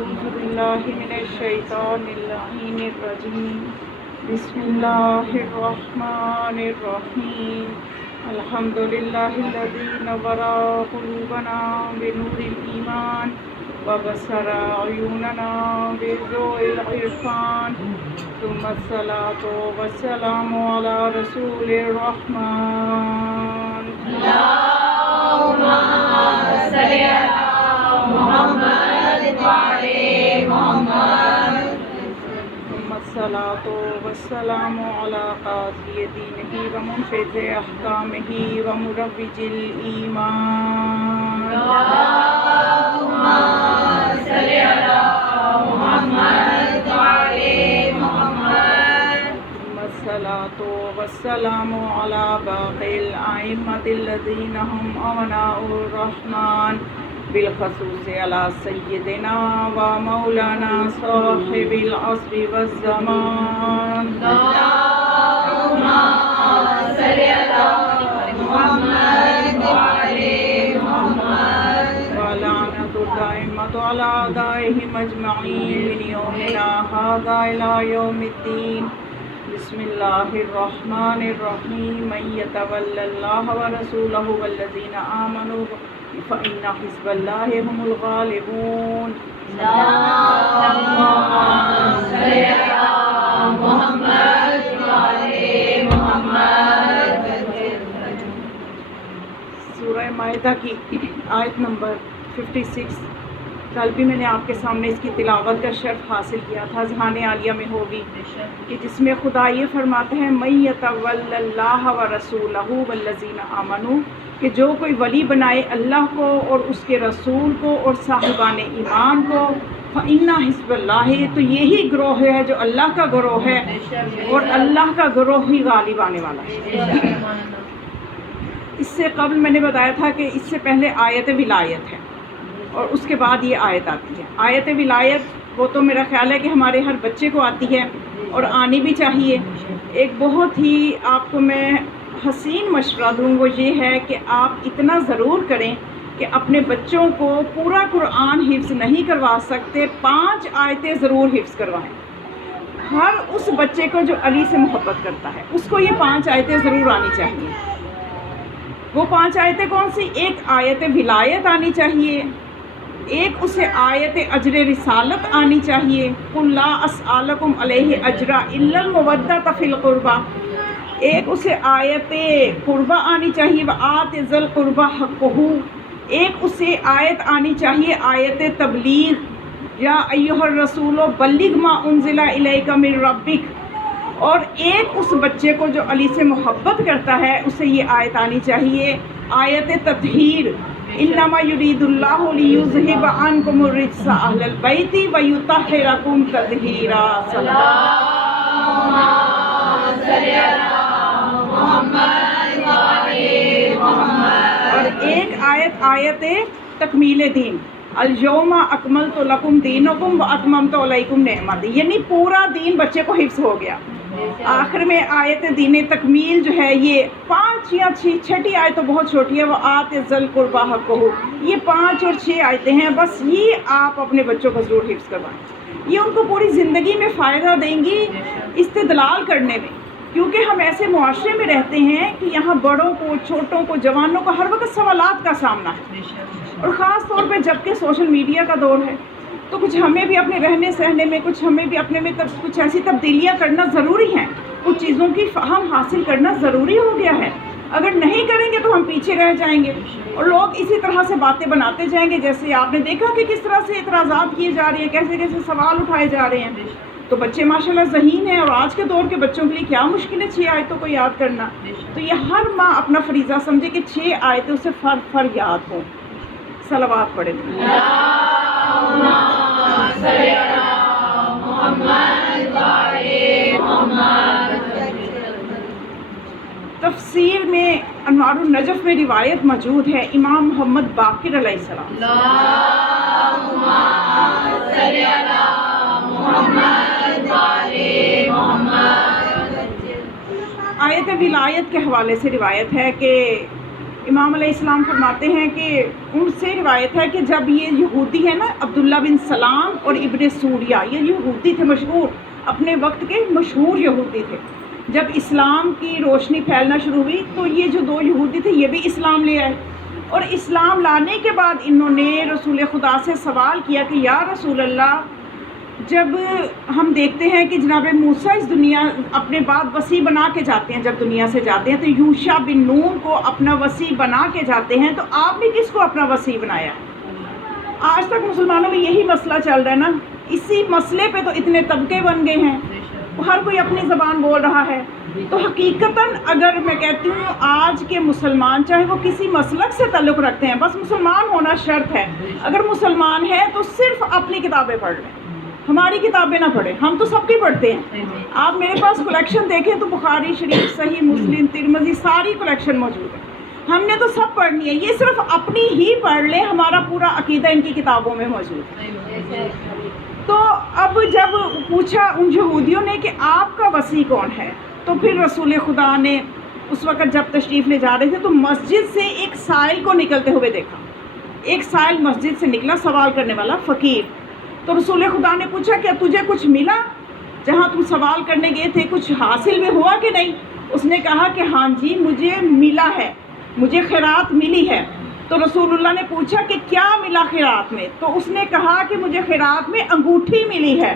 أعوذ بالله من الشيطان اللعين الرجيم بسم الله الرحمن الرحيم الحمد لله الذي نور قلوبنا بنور الإيمان وبصر عيوننا بضوء العرفان ثم الصلاة والسلام على رسول الرحمن اللهم صل على محمد وعلى محمد ثم الصلاة والسلام على قاضي دينه ومنفذ أحكامه ومروج الإيمان اللهم صل على محمد وعلى محمد ثم الصلاة والسلام على باقي الأئمة الذين هم أبناء الرحمن بالخصوص على سيدنا ومولانا صاحب العصر والزمان اللهم صل على محمد وعلى محمد ولعنة الدائمة على أعدائهم أجمعين من يومنا هذا إلى يوم الدين بسم الله الرحمن الرحيم من يتولى الله ورسوله والذين آمنوا فإن حزب الله هم الغالبون اللهم صل على محمد وعلى محمد سورہ مائدہ کی آیت نمبر 56 کل بھی میں نے آپ کے سامنے اس کی تلاوت کا شرف حاصل کیا تھا، ذہان عالیہ میں ہوگی، کہ جس میں خدا یہ فرماتے ہیں مَن یتول اللہ ورسولہ والذین آمنوا، کہ جو کوئی ولی بنائے اللہ کو اور اس کے رسول کو اور صاحبان ایمان کو، فإن حزب اللہ، تو یہی گروہ ہے جو اللہ کا گروہ ہے، اور اللہ کا گروہ ہی غالب آنے والا ہے۔ اس سے قبل میں نے بتایا تھا کہ اس سے پہلے آیت ولایت ہے اور اس کے بعد یہ آیت آتی ہے۔ آیت ولایت وہ تو میرا خیال ہے کہ ہمارے ہر بچے کو آتی ہے اور آنی بھی چاہیے۔ ایک بہت ہی آپ کو میں حسین مشورہ دوں، وہ یہ ہے کہ آپ اتنا ضرور کریں کہ اپنے بچوں کو پورا قرآن حفظ نہیں کروا سکتے، 5 آیتیں ضرور حفظ کروائیں۔ ہر اس بچے کو جو علی سے محبت کرتا ہے اس کو یہ 5 آیتیں ضرور آنی چاہیے۔ وہ 5 آیتیں کون سی؟ ایک آیت ولایت آنی چاہیے، ایک اسے آیت اجر رسالت آنی چاہیے، قل لا اسألکم علیہ اجرا الا المودۃ فی القربہ، ایک اسے آیت قربہ آنی چاہیے وآت ذی القربہ حقہ، ایک اسے آیت آنی چاہیے آیت تبلیغ یا ایھا الرسول بلغ ما انزل الیک من ربک، اور ایک اس بچے کو جو علی سے محبت کرتا ہے اسے یہ آیت آنی چاہیے آیت تطہیر، انما یرید اللہ لیذھب عنکم الرجس اہل البیت ویطہرکم تطہیرا۔ اللهم صل على محمد وعلى محمد۔ اور ایک آیت تکمیل دین، الیوم اکملت لکم دینکم واتممت علیکم نعمتی، یعنی پورا دین بچے کو حفظ ہو گیا۔ آخر میں آیت دین تکمیل جو ہے یہ 5 یا 6، چھٹی آیت تو بہت چھوٹی ہے، وہ آت ذی القربہ حقہ، یہ 5 اور 6 آیتیں ہیں، بس یہ آپ اپنے بچوں کو ضرور حفظ کروائیں۔ یہ ان کو پوری زندگی میں فائدہ دیں گی استدلال کرنے میں، کیونکہ ہم ایسے معاشرے میں رہتے ہیں کہ یہاں بڑوں کو، چھوٹوں کو، جوانوں کو ہر وقت سوالات کا سامنا ہے، اور خاص طور پہ جب کہ سوشل میڈیا کا دور ہے، تو کچھ ہمیں بھی اپنے رہنے سہنے میں، کچھ ہمیں بھی اپنے میں کچھ ایسی تبدیلیاں کرنا ضروری ہیں، کچھ چیزوں کی فہم حاصل کرنا ضروری ہو گیا ہے۔ اگر نہیں کریں گے تو ہم پیچھے رہ جائیں گے، اور لوگ اسی طرح سے باتیں بناتے جائیں گے، جیسے آپ نے دیکھا کہ کس طرح سے اعتراضات کیے جا رہے ہیں، کیسے کیسے سوال اٹھائے جا رہے ہیں۔ تو بچے ماشاءاللہ ذہین ہیں، اور آج کے دور کے بچوں کے لیے کیا مشکل ہے 6 آیتوں کو یاد کرنا۔ تو یہ ہر ماں اپنا فریضہ سمجھے کہ 6 آیتیں اسے فر یاد ہوں۔ صلوات پڑھیں۔ اللهم صل على محمد وعلى محمد۔ تفسیر میں انوار النجف میں روایت موجود ہے امام محمد باقر علیہ السلام، اللهم صل على محمد وعلى محمد۔ آیت ولایت کے حوالے سے روایت ہے کہ امام علیہ السلام فرماتے ہیں کہ ان سے روایت ہے کہ جب یہ یہودی ہے نا عبداللہ بن سلام اور ابن سوریہ، یہ یہودی تھے مشہور، اپنے وقت کے مشہور یہودی تھے، جب اسلام کی روشنی پھیلنا شروع ہوئی تو یہ جو دو یہودی تھے یہ بھی اسلام لے آئے، اور اسلام لانے کے بعد انہوں نے رسول خدا سے سوال کیا کہ یا رسول اللہ، جب ہم دیکھتے ہیں کہ جناب موسیٰ اس دنیا اپنے بعد وصی بنا کے جاتے ہیں، جب دنیا سے جاتے ہیں تو یوشع بن نون کو اپنا وصی بنا کے جاتے ہیں، تو آپ نے کس کو اپنا وصی بنایا؟ آج تک مسلمانوں میں یہی مسئلہ چل رہا ہے نا، اسی مسئلے پہ تو اتنے طبقے بن گئے ہیں، ہر کوئی اپنی زبان بول رہا ہے۔ تو حقیقتاً اگر میں کہتی ہوں آج کے مسلمان چاہے وہ کسی مسلک سے تعلق رکھتے ہیں، بس مسلمان ہونا شرط ہے، اگر مسلمان ہے تو صرف اپنی کتابیں پڑھ لیں، ہماری کتابیں نہ پڑھیں، ہم تو سب کی پڑھتے ہیں۔ آپ میرے پاس کلیکشن دیکھیں تو بخاری شریف، صحیح مسلم، ترمذی، ساری کلیکشن موجود ہے، ہم نے تو سب پڑھنی ہے، یہ صرف اپنی ہی پڑھ لیں، ہمارا پورا عقیدہ ان کی کتابوں میں موجود ہے۔ تو اب جب پوچھا ان یہودیوں نے کہ آپ کا وصی کون ہے، تو پھر رسول خدا نے اس وقت جب تشریف لے جا رہے تھے تو مسجد سے ایک سائل کو نکلتے ہوئے دیکھا، ایک سائل مسجد سے نکلا، سوال کرنے والا فقیر۔ تو رسول خدا نے پوچھا کیا تجھے کچھ ملا، جہاں تم سوال کرنے گئے تھے کچھ حاصل بھی ہوا کہ نہیں؟ اس نے کہا کہ ہاں جی مجھے ملا ہے، مجھے خیرات ملی ہے۔ تو رسول اللہ نے پوچھا کہ کیا ملا خیرات میں؟ تو اس نے کہا کہ مجھے خیرات میں انگوٹھی ملی ہے۔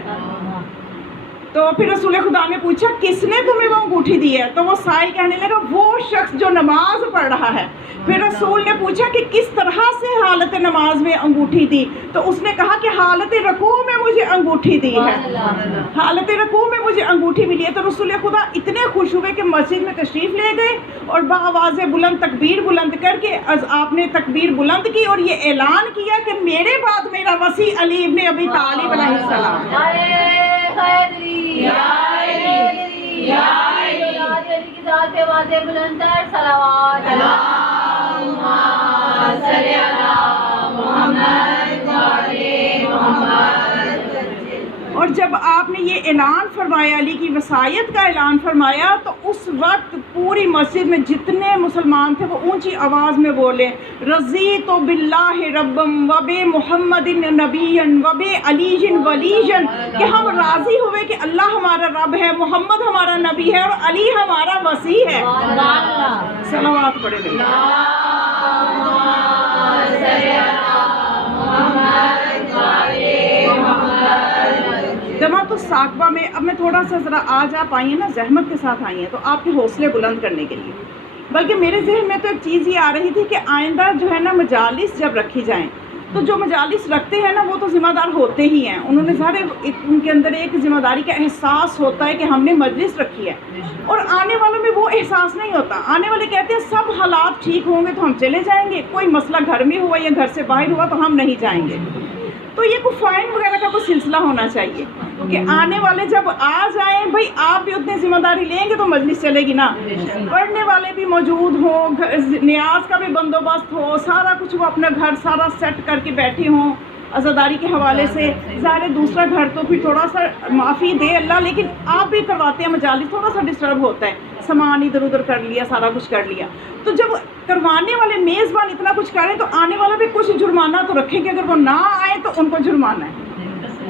تو پھر رسول خدا نے پوچھا کس نے تمہیں وہ انگوٹھی دی ہے؟ تو وہ سائل کہنے لگا وہ شخص جو نماز پڑھ رہا ہے۔ پھر رسول نے پوچھا کہ کس طرح سے حالت نماز میں انگوٹھی دی؟ تو اس نے کہا کہ حالت رکوع میں مجھے انگوٹھی دی ہے، حالت رکوع میں مجھے انگوٹھی ملی ہے۔ تو رسول خدا اتنے خوش ہوئے کہ مسجد میں تشریف لے گئے اور بآواز بلند تکبیر بلند کر کے آپ نے تکبیر بلند کی اور یہ اعلان کیا کہ میرے بعد میرا وصی علی ابن ابی طالب علیہ السلام ہے۔ اور جب آپ نے یہ اعلان فرمایا، علی کی وصایت کا اعلان فرمایا، تو اس وقت پوری مسجد میں جتنے مسلمان تھے وہ اونچی آواز میں بولے رضیت باللہ ربم و بمحمد نبی و بعلی ولیٰ، کہ ہم راضی ہوئے کہ اللہ ہمارا رب ہے، محمد ہمارا نبی ہے اور علی ہمارا وصی ہے۔ صلوات پڑھے گئے۔ جماعت الثاقبہ میں اب میں تھوڑا سا ذرا آج آپ آئی ہیں نا زحمت کے ساتھ آئی ہیں تو آپ کے حوصلے بلند کرنے کے لیے، بلکہ میرے ذہن میں تو ایک چیز یہ آ رہی تھی کہ آئندہ جو ہے نا مجالس جب رکھی جائیں تو جو مجالس رکھتے ہیں نا وہ تو ذمہ دار ہوتے ہی ہیں، انہوں نے ظاہر ان کے اندر ایک ذمہ داری کا احساس ہوتا ہے کہ ہم نے مجلس رکھی ہے، اور آنے والوں میں وہ احساس نہیں ہوتا۔ آنے والے کہتے ہیں سب حالات ٹھیک ہوں گے تو ہم چلے جائیں گے، کوئی مسئلہ گھر میں ہوا یا گھر سے باہر ہوا تو ہم نہیں جائیں گے۔ تو یہ کوئی فائن وغیرہ کا کوئی سلسلہ ہونا چاہیے کہ آنے والے جب آ جائیں بھائی آپ بھی اتنی ذمہ داری لیں گے تو مجلس چلے گی نا، پڑھنے والے بھی موجود ہوں، نیاز کا بھی بندوبست ہو، سارا کچھ وہ اپنا گھر سارا سیٹ کر کے بیٹھے ہوں عزاداری کے حوالے سے۔ ظاہر دوسرا گھر تو پھر تھوڑا سا معافی دے اللہ، لیکن آپ بھی کرواتے ہیں مجالس، تھوڑا سا ڈسٹرب ہوتا ہے، سامان ادھر ادھر کر لیا، سارا کچھ کر لیا۔ تو جب کروانے والے میزبان اتنا کچھ کریں تو آنے والا بھی کچھ جرمانہ تو رکھیں کہ اگر وہ نہ آئے تو ان کو جرمانہ ہے،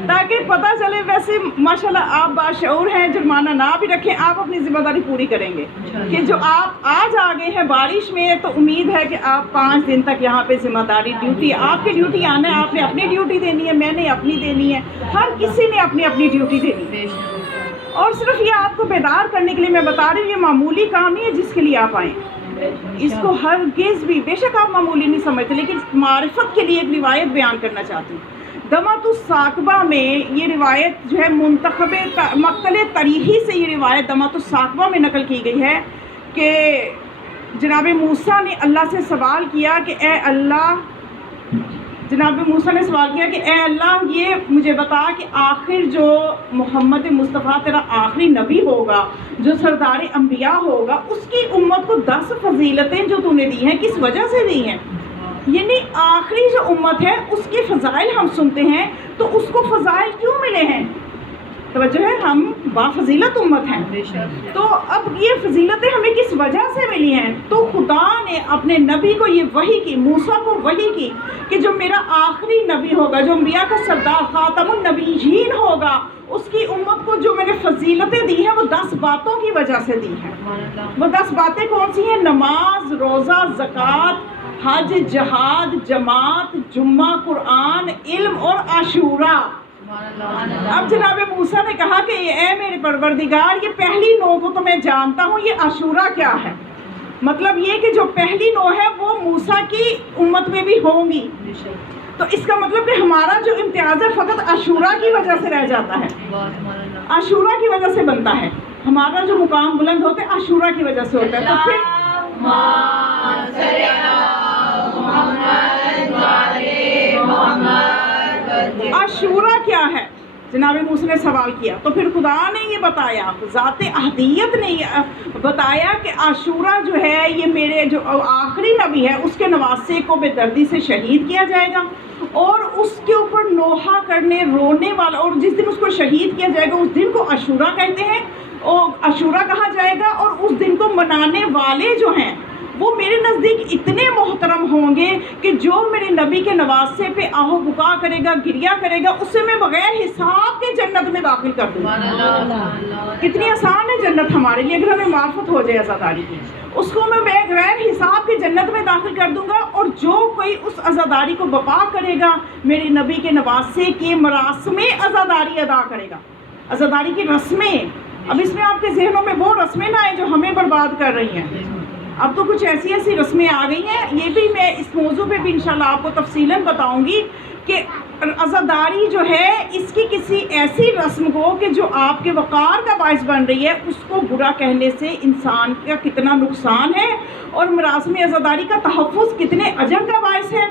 تاکہ پتہ چلے۔ ویسے ماشاءاللہ آپ باشعور ہیں، جرمانہ نہ بھی رکھیں، آپ اپنی ذمہ داری پوری کریں گے کہ جو آپ آج آ گئے ہیں بارش میں، تو امید ہے کہ آپ 5 دن تک یہاں پہ ذمہ داری ڈیوٹی، آپ کی ڈیوٹی آنا ہے، آپ نے اپنی ڈیوٹی دینی ہے، میں نے اپنی دینی ہے، ہر کسی نے اپنی اپنی ڈیوٹی دینی ہے۔ اور صرف یہ آپ کو بیدار کرنے کے لیے میں بتا رہی ہوں، یہ معمولی کام نہیں ہے جس کے لیے آپ آئیں، اس کو ہرگز بھی، بے شک آپ معمولی نہیں سمجھتے، لیکن معرفت کے لیے ایک روایت بیان کرنا چاہتی ہوں۔ دمۃ الثاقبہ میں یہ روایت جو ہے منتخب مقتل تریحی سے یہ روایت دمۃ الثاقبہ میں نقل کی گئی ہے کہ جناب موسیٰ نے اللہ سے سوال کیا کہ اے اللہ، جناب موسیٰ نے سوال کیا کہ اے اللہ یہ مجھے بتا کہ آخر جو محمد مصطفیٰ تیرا آخری نبی ہوگا، جو سردار انبیاء ہوگا، اس کی امت کو 10 فضیلتیں جو تو نے دی ہیں کس وجہ سے دی ہیں؟ یعنی آخری جو امت ہے اس کے فضائل ہم سنتے ہیں تو اس کو فضائل کیوں ملے ہیں؟ توجہ ہے، ہم بافضیلت امت ہیں. تو اب یہ فضیلتیں ہمیں کس وجہ سے ملی ہیں؟ تو خدا نے اپنے نبی کو یہ وحی کی، موسیٰ کو وحی کی کہ جو میرا آخری نبی ہوگا، جو انبیاء کا سردار خاتم النبیین ہوگا، اس کی امت کو جو میں نے فضیلتیں دی ہیں وہ 10 باتوں کی وجہ سے دی ہیں. وہ 10 باتیں کون سی ہیں؟ نماز، روزہ، زکوٰۃ، حج، جہاد، جماعت، جمعہ، قرآن، علم اور عاشورہ. اب جناب موسیٰ نے کہا کہ اے میرے پروردگار، یہ پہلی نو کو تو میں جانتا ہوں، یہ عاشورہ کیا ہے؟ مطلب یہ کہ جو پہلی نو ہے وہ موسیٰ کی امت میں بھی ہوں گی. تو اس کا مطلب کہ ہمارا جو امتیاز ہے فقط عاشورہ کی وجہ سے رہ جاتا ہے، عاشورہ کی وجہ سے بنتا ہے. ہمارا جو مقام بلند ہوتا ہے عاشورہ کی وجہ سے ہوتا ہے. تو پھر عاشورہ کیا ہے؟ جناب موسیٰ نے سوال کیا. تو پھر خدا نے یہ بتایا، ذات احدیت نے یہ بتایا کہ عاشورہ جو ہے یہ میرے جو آخری نبی ہے اس کے نواسے کو بے دردی سے شہید کیا جائے گا، اور اس کے اوپر نوحہ کرنے، رونے والا، اور جس دن اس کو شہید کیا جائے گا اس دن کو عاشورہ کہتے ہیں، اور عاشورہ کہا جائے گا. اور اس دن کو منانے والے جو ہیں وہ میرے نزدیک اتنے محترم ہوں گے کہ جو میرے نبی کے نواسے پہ آہو بکا کرے گا، گریا کرے گا، اسے میں بغیر حساب کے جنت میں داخل کر دوں گا. کتنی آسان ہے جنت ہمارے لیے اگر ہمیں معرفت ہو جائے عزاداری کی. اس کو میں بغیر حساب کے جنت میں داخل کر دوں گا. اور جو کوئی اس عزاداری کو بپا کرے گا، میرے نبی کے نواسے کے مراسم عزاداری ادا کرے گا، عزاداری کی رسمیں. اب اس میں آپ کے ذہنوں میں وہ رسمیں نہ آئیں جو ہمیں برباد کر رہی ہیں. اب تو کچھ ایسی رسمیں آ گئی ہیں. یہ بھی میں اس موضوع پہ بھی انشاءاللہ آپ کو تفصیلاً بتاؤں گی کہ عزاداری جو ہے اس کی کسی ایسی رسم کو کہ جو آپ کے وقار کا باعث بن رہی ہے، اس کو برا کہنے سے انسان کا کتنا نقصان ہے، اور مراسم عزاداری کا تحفظ کتنے اجر کا باعث ہے.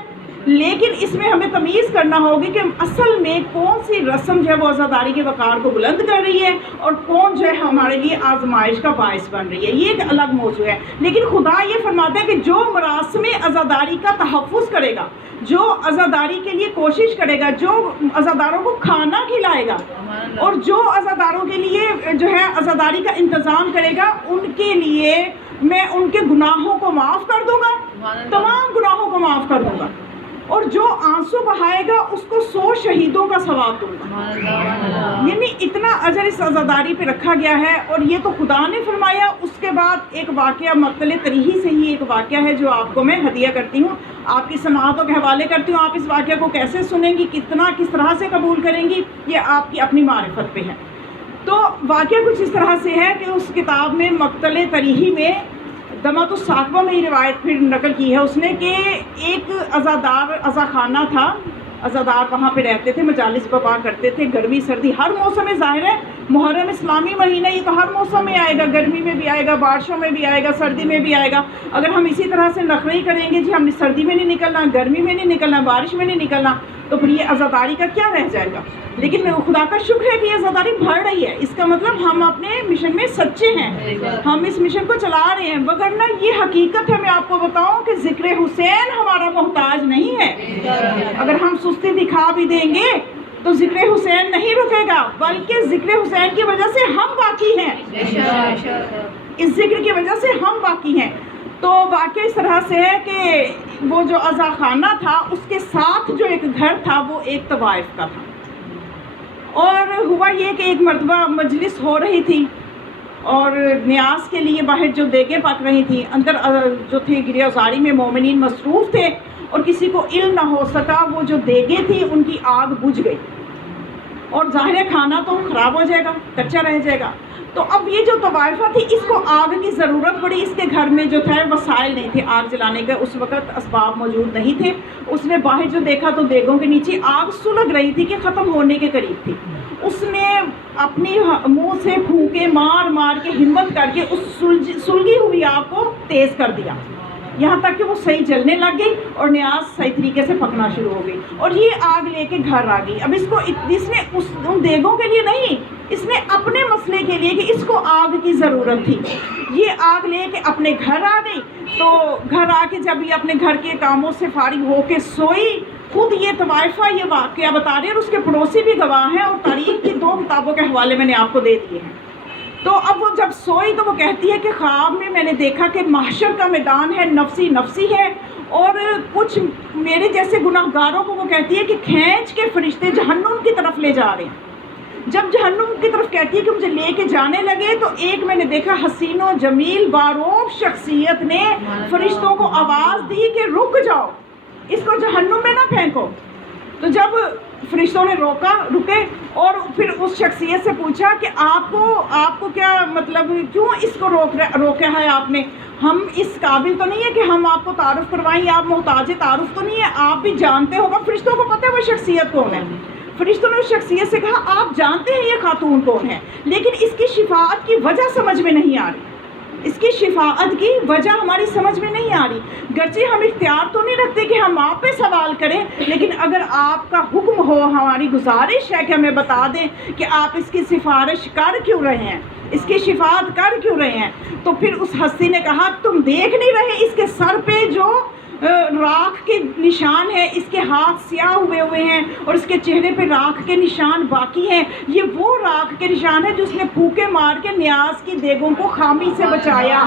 لیکن اس میں ہمیں تمیز کرنا ہوگی کہ اصل میں کون سی رسم جو ہے وہ عزاداری کے وقار کو بلند کر رہی ہے اور کون جو ہے ہمارے لیے آزمائش کا باعث بن رہی ہے. یہ ایک الگ موضوع ہے. لیکن خدا یہ فرماتا ہے کہ جو مراسم عزاداری کا تحفظ کرے گا، جو عزاداری کے لیے کوشش کرے گا، جو عزاداروں کو کھانا کھلائے گا، اور جو عزاداروں کے لیے جو ہے عزاداری کا انتظام کرے گا، ان کے لیے میں ان کے گناہوں کو معاف کر دوں گا، تمام گناہوں کو معاف کر دوں گا. اور جو آنسو بہائے گا اس کو 100 شہیدوں کا ثواب دوں گا. یعنی اتنا اجر اس عزاداری پہ رکھا گیا ہے. اور یہ تو خدا نے فرمایا. اس کے بعد ایک واقعہ مقتل تریحی سے ہی ایک واقعہ ہے جو آپ کو میں ہدیہ کرتی ہوں، آپ کی سماعتوں کے حوالے کرتی ہوں. آپ اس واقعہ کو کیسے سنیں گی، کس طرح سے قبول کریں گی، یہ آپ کی اپنی معرفت پہ ہے. تو واقعہ کچھ اس طرح سے ہے کہ اس کتاب میں مقتل تریحی میں دمت الثاقبہ میں یہ روایت پھر نقل کی ہے اس نے کہ ایک عزا خانہ تھا. عزادار وہاں پہ رہتے تھے، مجالس بپا کرتے تھے. گرمی سردی ہر موسم میں، ظاہر ہے محرم اسلامی مہینہ، یہ تو ہر موسم میں آئے گا، گرمی میں بھی آئے گا، بارشوں میں بھی آئے گا، سردی میں بھی آئے گا. اگر ہم اسی طرح سے نخرے کریں گے جی ہم نے سردی میں نہیں نکلنا، گرمی میں نہیں نکلنا، بارش میں نہیں نکلنا، تو پھر یہ عزاداری کا کیا رہ جائے گا. لیکن خدا کا شکر ہے کہ یہ عزاداری بڑھ رہی ہے. اس کا مطلب ہم اپنے مشن میں سچے ہیں، ہم اس مشن کو چلا رہے ہیں. وگرنہ یہ حقیقت ہے، میں آپ کو بتاؤں کہ ذکر حسین ہمارا محتاج نہیں ہے. اگر ہم سستی دکھا بھی دیں گے تو ذکر حسین نہیں رکے گا، بلکہ ذکر حسین کی وجہ سے ہم باقی ہیں، اس ذکر کی وجہ سے ہم باقی ہیں. تو واقعہ اس طرح سے ہے کہ وہ جو عزا خانہ تھا اس کے ساتھ جو ایک گھر تھا وہ ایک طوائف کا تھا. اور ہوا یہ کہ ایک مرتبہ مجلس ہو رہی تھی اور نیاز کے لیے باہر جو دیگیں پک رہی تھیں، اندر جو تھی گریہ ازاری میں مومنین مصروف تھے اور کسی کو علم نہ ہو سکا. وہ جو دیگیں تھیں ان کی آگ بجھ گئی اور ظاہر کھانا تو خراب ہو جائے گا، کچا رہ جائے گا. تو اب یہ جو طوائفہ تھی اس کو آگ کی ضرورت پڑی. اس کے گھر میں جو تھے وسائل نہیں تھے آگ جلانے کے، اس وقت اسباب موجود نہیں تھے. اس نے باہر جو دیکھا تو دیگوں کے نیچے آگ سلگ رہی تھی کہ ختم ہونے کے قریب تھی. اس نے اپنی منہ سے پھونکے مار مار کے ہمت کر کے اس سلگی ہوئی آگ کو تیز کر دیا، یہاں تک کہ وہ صحیح جلنے لگ گئی اور نیاز صحیح طریقے سے پکنا شروع ہو گئی اور یہ آگ لے کے گھر آ گئی. اب اس نے ان دیگوں کے لیے نہیں، اس نے اپنے مسئلے کے لیے کہ اس کو آگ کی ضرورت تھی، یہ آگ لے کے اپنے گھر آ گئی. تو گھر آ کے جب یہ اپنے گھر کے کاموں سے فارغ ہو کے سوئی خود یہ طوائفہ یہ واقعہ بتا رہے ہیں اور اس کے پڑوسی بھی گواہ ہیں، اور تاریخ کی 2 کتابوں کے حوالے میں نے آپ کو دے دیے ہیں۔ تو اب وہ جب سوئی تو وہ کہتی ہے کہ خواب میں میں نے دیکھا کہ محشر کا میدان ہے، نفسی نفسی ہے، اور کچھ میرے جیسے گناہ گاروں کو وہ کہتی ہے کہ کھینچ کے فرشتے جہنم کی طرف لے جا رہے ہیں۔ جب جہنم کی طرف کہتی ہے کہ مجھے لے کے جانے لگے تو ایک میں نے دیکھا حسین و جمیل باروب شخصیت نے فرشتوں کو آواز دی کہ رک جاؤ، اس کو جہنم میں نہ پھینکو۔ تو جب فرشتوں نے رکے اور پھر اس شخصیت سے پوچھا کہ آپ کو کیا مطلب کیوں اس کو روکا ہے آپ نے؟ ہم اس قابل تو نہیں ہے کہ ہم آپ کو تعارف کروائیں، آپ محتاج تعارف تو نہیں ہے، آپ بھی جانتے ہوگا۔ فرشتوں کو پتہ ہے وہ شخصیت کون ہے۔ فرشتوں نے اس شخصیت سے کہا آپ جانتے ہیں یہ خاتون کون ہے، لیکن اس کی شفاعت کی وجہ سمجھ میں نہیں آ رہی، اس کی شفاعت کی وجہ ہماری سمجھ میں نہیں آ رہی۔ گرچہ ہم اختیار تو نہیں رکھتے کہ ہم آپ پہ سوال کریں، لیکن اگر آپ کا حکم ہو، ہماری گزارش ہے کہ ہمیں بتا دیں کہ آپ اس کی سفارش کر کیوں رہے ہیں، اس کی شفاعت کر کیوں رہے ہیں۔ تو پھر اس ہستی نے کہا تم دیکھ نہیں رہے اس کے سر پہ جو راکھ کے نشان ہے، اس کے ہاتھ سیاہ ہوئے ہیں اور اس کے چہرے پہ راکھ کے نشان باقی ہیں، یہ وہ راکھ کے نشان ہے جو اس نے پھوکے مار کے نیاز کی دیگوں کو خامی سے بچایا۔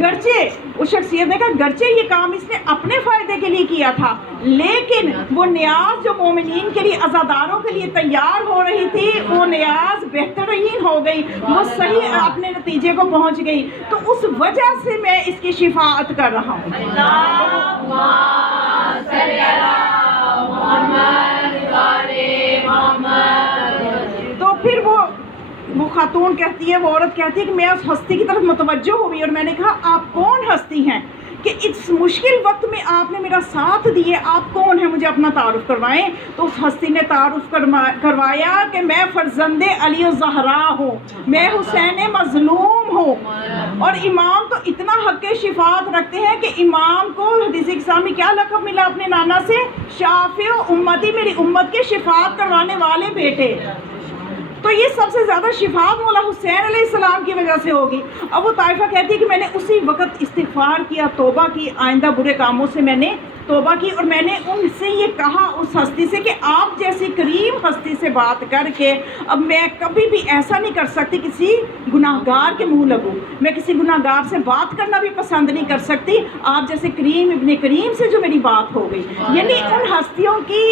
گرچہ اس شخصیت نے کہا گرچہ یہ کام اس نے اپنے فائدے کے لیے کیا تھا، لیکن وہ نیاز جو مومنین کے لیے عزاداروں کے لیے تیار ہو رہی تھی وہ نیاز بہترین ہو گئی، وہ صحیح اپنے نتیجے کو پہنچ گئی، تو اس وجہ سے میں اس کی شفاعت کر رہا ہوں۔ تو پھر وہ خاتون کہتی ہے، وہ عورت کہتی ہے کہ میں اس ہستی کی طرف متوجہ ہوئی اور میں نے کہا آپ کون ہستی ہیں کہ اس مشکل وقت میں آپ نے میرا ساتھ دیے، آپ کون ہیں، مجھے اپنا تعارف کروائیں۔ تو اس ہستی نے تعارف کروایا کہ میں فرزند علی الزہراء ہوں، میں حسین مظلوم ہوں۔ اور امام تو اتنا حق شفاعت رکھتے ہیں کہ امام کو حدیث اسلامی کیا لقب ملا اپنے نانا سے؟ شافع امتی، میری امت کے شفاعت کروانے والے بیٹے۔ تو یہ سب سے زیادہ شفاعت مولا حسین علیہ السلام کی وجہ سے ہوگی۔ اب وہ طائفہ کہتی ہے کہ میں نے اسی وقت استغفار کیا، توبہ کی، آئندہ برے کاموں سے میں نے توبہ کی، اور میں نے ان سے یہ کہا اس ہستی سے کہ آپ جیسی کریم ہستی سے بات کر کے اب میں کبھی بھی ایسا نہیں کر سکتی کسی گناہ گار کے منہ لگوں، میں کسی گناہ گار سے بات کرنا بھی پسند نہیں کر سکتی، آپ جیسے کریم ابن کریم سے جو میری بات ہو گئی۔ یعنی ان ہستیوں کی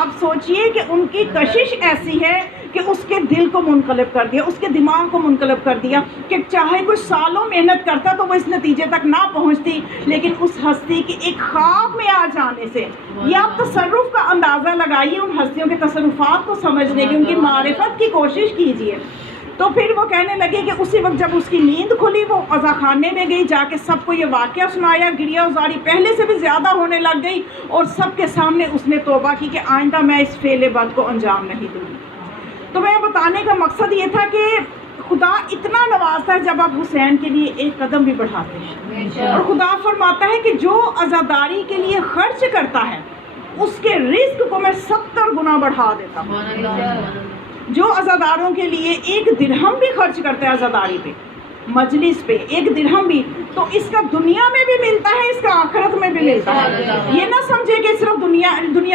آپ سوچئے کہ ان کی کشش ایسی ہے کہ اس کے دل کو منقلب کر دیا، اس کے دماغ کو منقلب کر دیا کہ چاہے کوئی سالوں محنت کرتا تو وہ اس نتیجے تک نہ پہنچتی، لیکن اس ہستی کے ایک خواب میں آ جانے سے، یہ آپ تصرف کا اندازہ لگائیے، ان ہستیوں کے تصرفات کو سمجھنے کی، ان کی معرفت کی کوشش کیجیے۔ تو پھر وہ کہنے لگے کہ اسی وقت جب اس کی نیند کھلی وہ عزا خانے میں گئی، جا کے سب کو یہ واقعہ سنایا، گریا ازاری پہلے سے بھی زیادہ ہونے لگ گئی، اور سب کے سامنے اس نے توبہ کی کہ آئندہ میں اس فعل بد کو انجام نہیں دوں گی۔ تو میں بتانے کا مقصد یہ تھا کہ خدا اتنا نوازتا ہے جب آپ حسین کے لیے ایک قدم بھی بڑھاتے ہیں، اور خدا فرماتا ہے کہ جو عزاداری کے لیے خرچ کرتا ہے اس کے رزق کو میں 70 گنا بڑھا دیتا ہوں۔ جو عزاداروں کے لیے 1 درہم بھی خرچ کرتا ہے عزاداری پہ، مجلس پہ 1 درہم بھی، تو اس کا دنیا میں بھی ملتا ہے، اس کا آخرت میں بھی ملتا ہے۔ یہ نہ سمجھے کہ صرف دنیا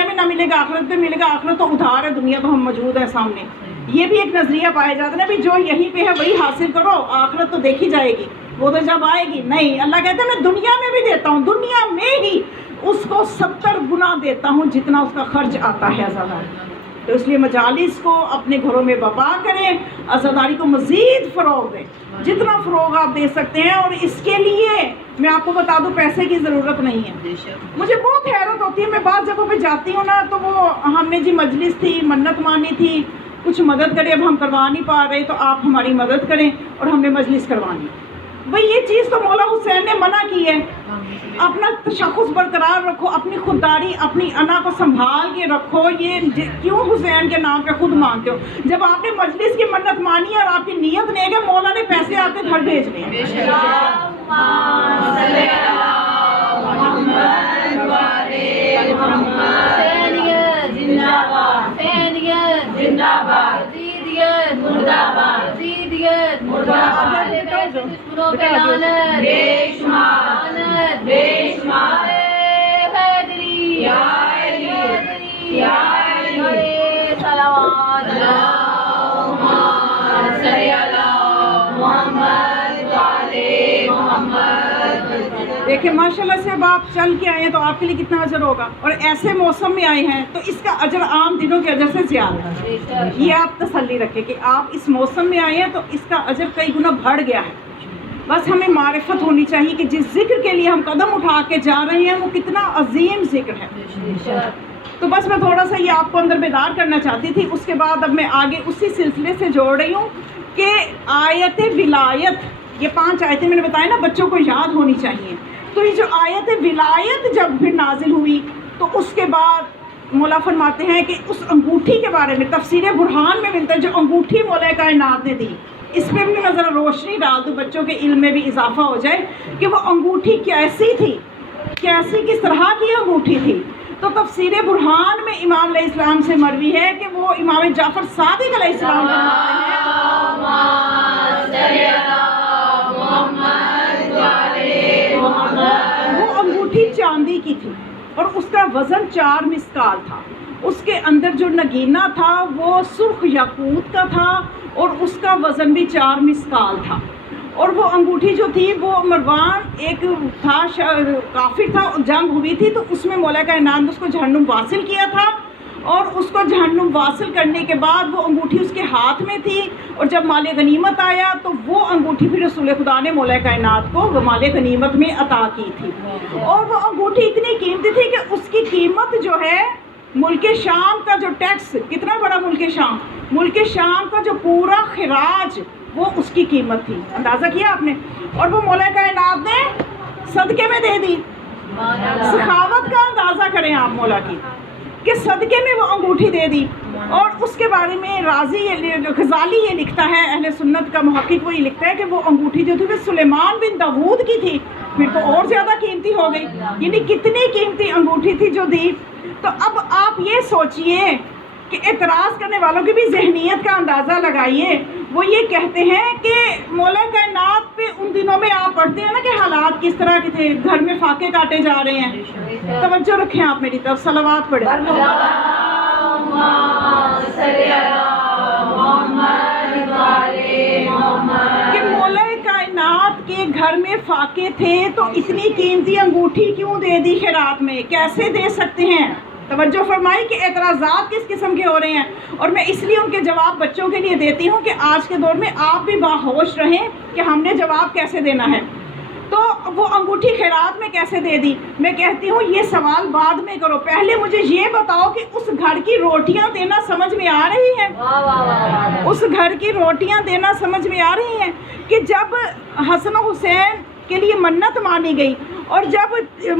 میں نہ ملے گا آخرت پہ ملے گا، آخرت تو ادھار ہے، دنیا تو ہم موجود ہے سامنے۔ یہ بھی ایک نظریہ پایا جاتا ہے نا بھی جو یہیں پہ ہے وہی حاصل کرو، آخرت تو دیکھی جائے گی، وہ تو جب آئے گی نہیں۔ اللہ کہتا ہے میں دنیا میں بھی دیتا ہوں، دنیا میں ہی اس کو 70 گنا دیتا ہوں جتنا اس کا خرچ آتا ہے عزاداری۔ تو اس لیے مجالس کو اپنے گھروں میں برپا کریں، عزاداری کو مزید فروغ دیں، جتنا فروغ آپ دے سکتے ہیں۔ اور اس کے لیے میں آپ کو بتا دوں پیسے کی ضرورت نہیں ہے۔ مجھے بہت حیرت ہوتی ہے، میں بعض جگہوں پہ جاتی ہوں نا تو وہ ہم نے جی مجلس تھی، منت مانی تھی، کچھ مدد کرے، اب ہم کروا نہیں پا رہے تو آپ ہماری مدد کریں، اور ہم نے مجلس کروانی۔ بھئی یہ چیز تو مولا حسین نے منع کی ہے۔ اپنا تشخص برقرار رکھو، اپنی خودداری، اپنی انا کو سنبھال کے رکھو۔ یہ کیوں حسین کے نام پہ خود مانگتے ہو؟ جب آپ نے مجلس کی منت مانی اور آپ کی نیت نیک ہے، مولا نے پیسے آپ کے گھر بھیجنے ہیں۔ بے شمار دیکھیں ماشاءاللہ سے اب آپ چل کے آئے ہیں تو آپ کے لیے کتنا اجر ہوگا، اور ایسے موسم میں آئے ہیں تو اس کا اجر عام دنوں کے اجر سے زیادہ ہے۔ یہ آپ تسلی رکھیں کہ آپ اس موسم میں آئے ہیں تو اس کا اجر کئی گنا بڑھ گیا ہے۔ بس ہمیں معرفت ہونی چاہیے کہ جس ذکر کے لیے ہم قدم اٹھا کے جا رہے ہیں وہ کتنا عظیم ذکر ہے۔ تو بس میں تھوڑا سا یہ آپ کو اندر بیدار کرنا چاہتی تھی۔ اس کے بعد اب میں آگے اسی سلسلے سے جوڑ رہی ہوں کہ آیت ولایت، یہ 5 آیتیں میں نے بتایا نا بچوں کو یاد ہونی چاہیے۔ تو یہ جو آیت ولایت جب پھر نازل ہوئی تو اس کے بعد مولا فرماتے ہیں کہ اس انگوٹھی کے بارے میں تفسیر برہان میں ملتا ہے، جو انگوٹھی مولا کائنات نے دی، اس پہ بھی میں ذرا روشنی ڈال دوں بچوں کے علم میں بھی اضافہ ہو جائے کہ وہ انگوٹھی کیسی تھی، کیسی کس طرح کی انگوٹھی تھی۔ تو تفسیر برہان میں امام علیہ السلام سے مروی ہے کہ وہ امام جعفر صادق علیہ السلام وہ انگوٹھی چاندی کی تھی اور اس کا وزن 4 مسکال تھا۔ اس کے اندر جو نگینہ تھا وہ سرخ یاقوت کا تھا اور اس کا وزن بھی 4 مسکال تھا۔ اور وہ انگوٹھی جو تھی وہ مروان ایک تھا کافر تھا، جنگ ہوئی تھی تو اس میں مولا کائنات نے اس کو جہنم واصل کیا تھا، اور اس کو جہنم واصل کرنے کے بعد وہ انگوٹھی اس کے ہاتھ میں تھی، اور جب مال غنیمت آیا تو وہ انگوٹھی پھر رسول خدا نے مولا کائنات کو مال غنیمت میں عطا کی تھی۔ اور وہ انگوٹھی اتنی قیمتی تھی کہ اس کی قیمت جو ہے ملک شام کا جو ٹیکس، کتنا بڑا ملک شام کا جو پورا خراج وہ اس کی قیمت تھی۔ اندازہ کیا آپ نے؟ اور وہ مولا کائنات نے صدقے میں دے دی۔ سخاوت کا اندازہ کریں آپ مولا کی کہ صدقے میں وہ انگوٹھی دے دی۔ اور اس کے بارے میں غزالی یہ لکھتا ہے، اہل سنت کا محقق وہ یہ لکھتا ہے کہ وہ انگوٹھی جو تھی وہ سلیمان بن داود کی تھی، پھر تو اور زیادہ قیمتی ہو گئی، یعنی کتنی قیمتی انگوٹھی تھی جو دی۔ تو اب آپ یہ سوچئے کہ اعتراض کرنے والوں کی بھی ذہنیت کا اندازہ لگائیے۔ وہ یہ کہتے ہیں کہ مولا کائنات پہ ان دنوں میں آپ پڑھتے ہیں نا کہ حالات کس طرح کے تھے، گھر میں فاقے کاٹے جا رہے ہیں۔ توجہ رکھیں آپ میری طرف، صلوات پڑھیں۔ کہ مولا کائنات کے گھر میں فاقے تھے تو اتنی قیمتی انگوٹھی کیوں دے دی خیرات میں، کیسے دے سکتے ہیں؟ توجہ فرمائی کہ اعتراضات کس قسم کے ہو رہے ہیں، اور میں اس لیے ان کے جواب بچوں کے لیے دیتی ہوں کہ آج کے دور میں آپ بھی باہوش رہیں کہ ہم نے جواب کیسے دینا ہے۔ تو وہ انگوٹھی خیرات میں کیسے دے دی؟ میں کہتی ہوں یہ سوال بعد میں کرو، پہلے مجھے یہ بتاؤ کہ اس گھر کی روٹیاں دینا سمجھ میں آ رہی ہیں؟ اس گھر کی روٹیاں دینا سمجھ میں آ رہی ہیں کہ جب حسن و حسین کے لیے منت مانی گئی، اور جب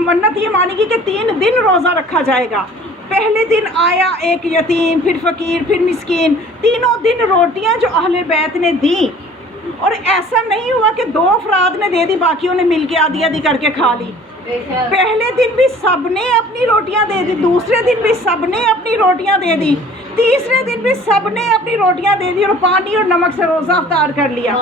منت یہ مانی گئی کہ 3 دن روزہ رکھا جائے گا، پہلے دن آیا ایک یتیم، پھر فقیر، پھر مسکین، تینوں دن روٹیاں جو اہل بیت نے دیں، اور ایسا نہیں ہوا کہ 2 افراد نے دے دی باقیوں نے مل کے آدھی آدھی کر کے کھا لی۔ پہلے دن بھی سب نے اپنی روٹیاں دے دی، دوسرے دن بھی سب نے اپنی روٹیاں دے دی، تیسرے دن بھی سب نے اپنی روٹیاں دے دی، اور پانی اور نمک سے روزہ افطار کر لیا۔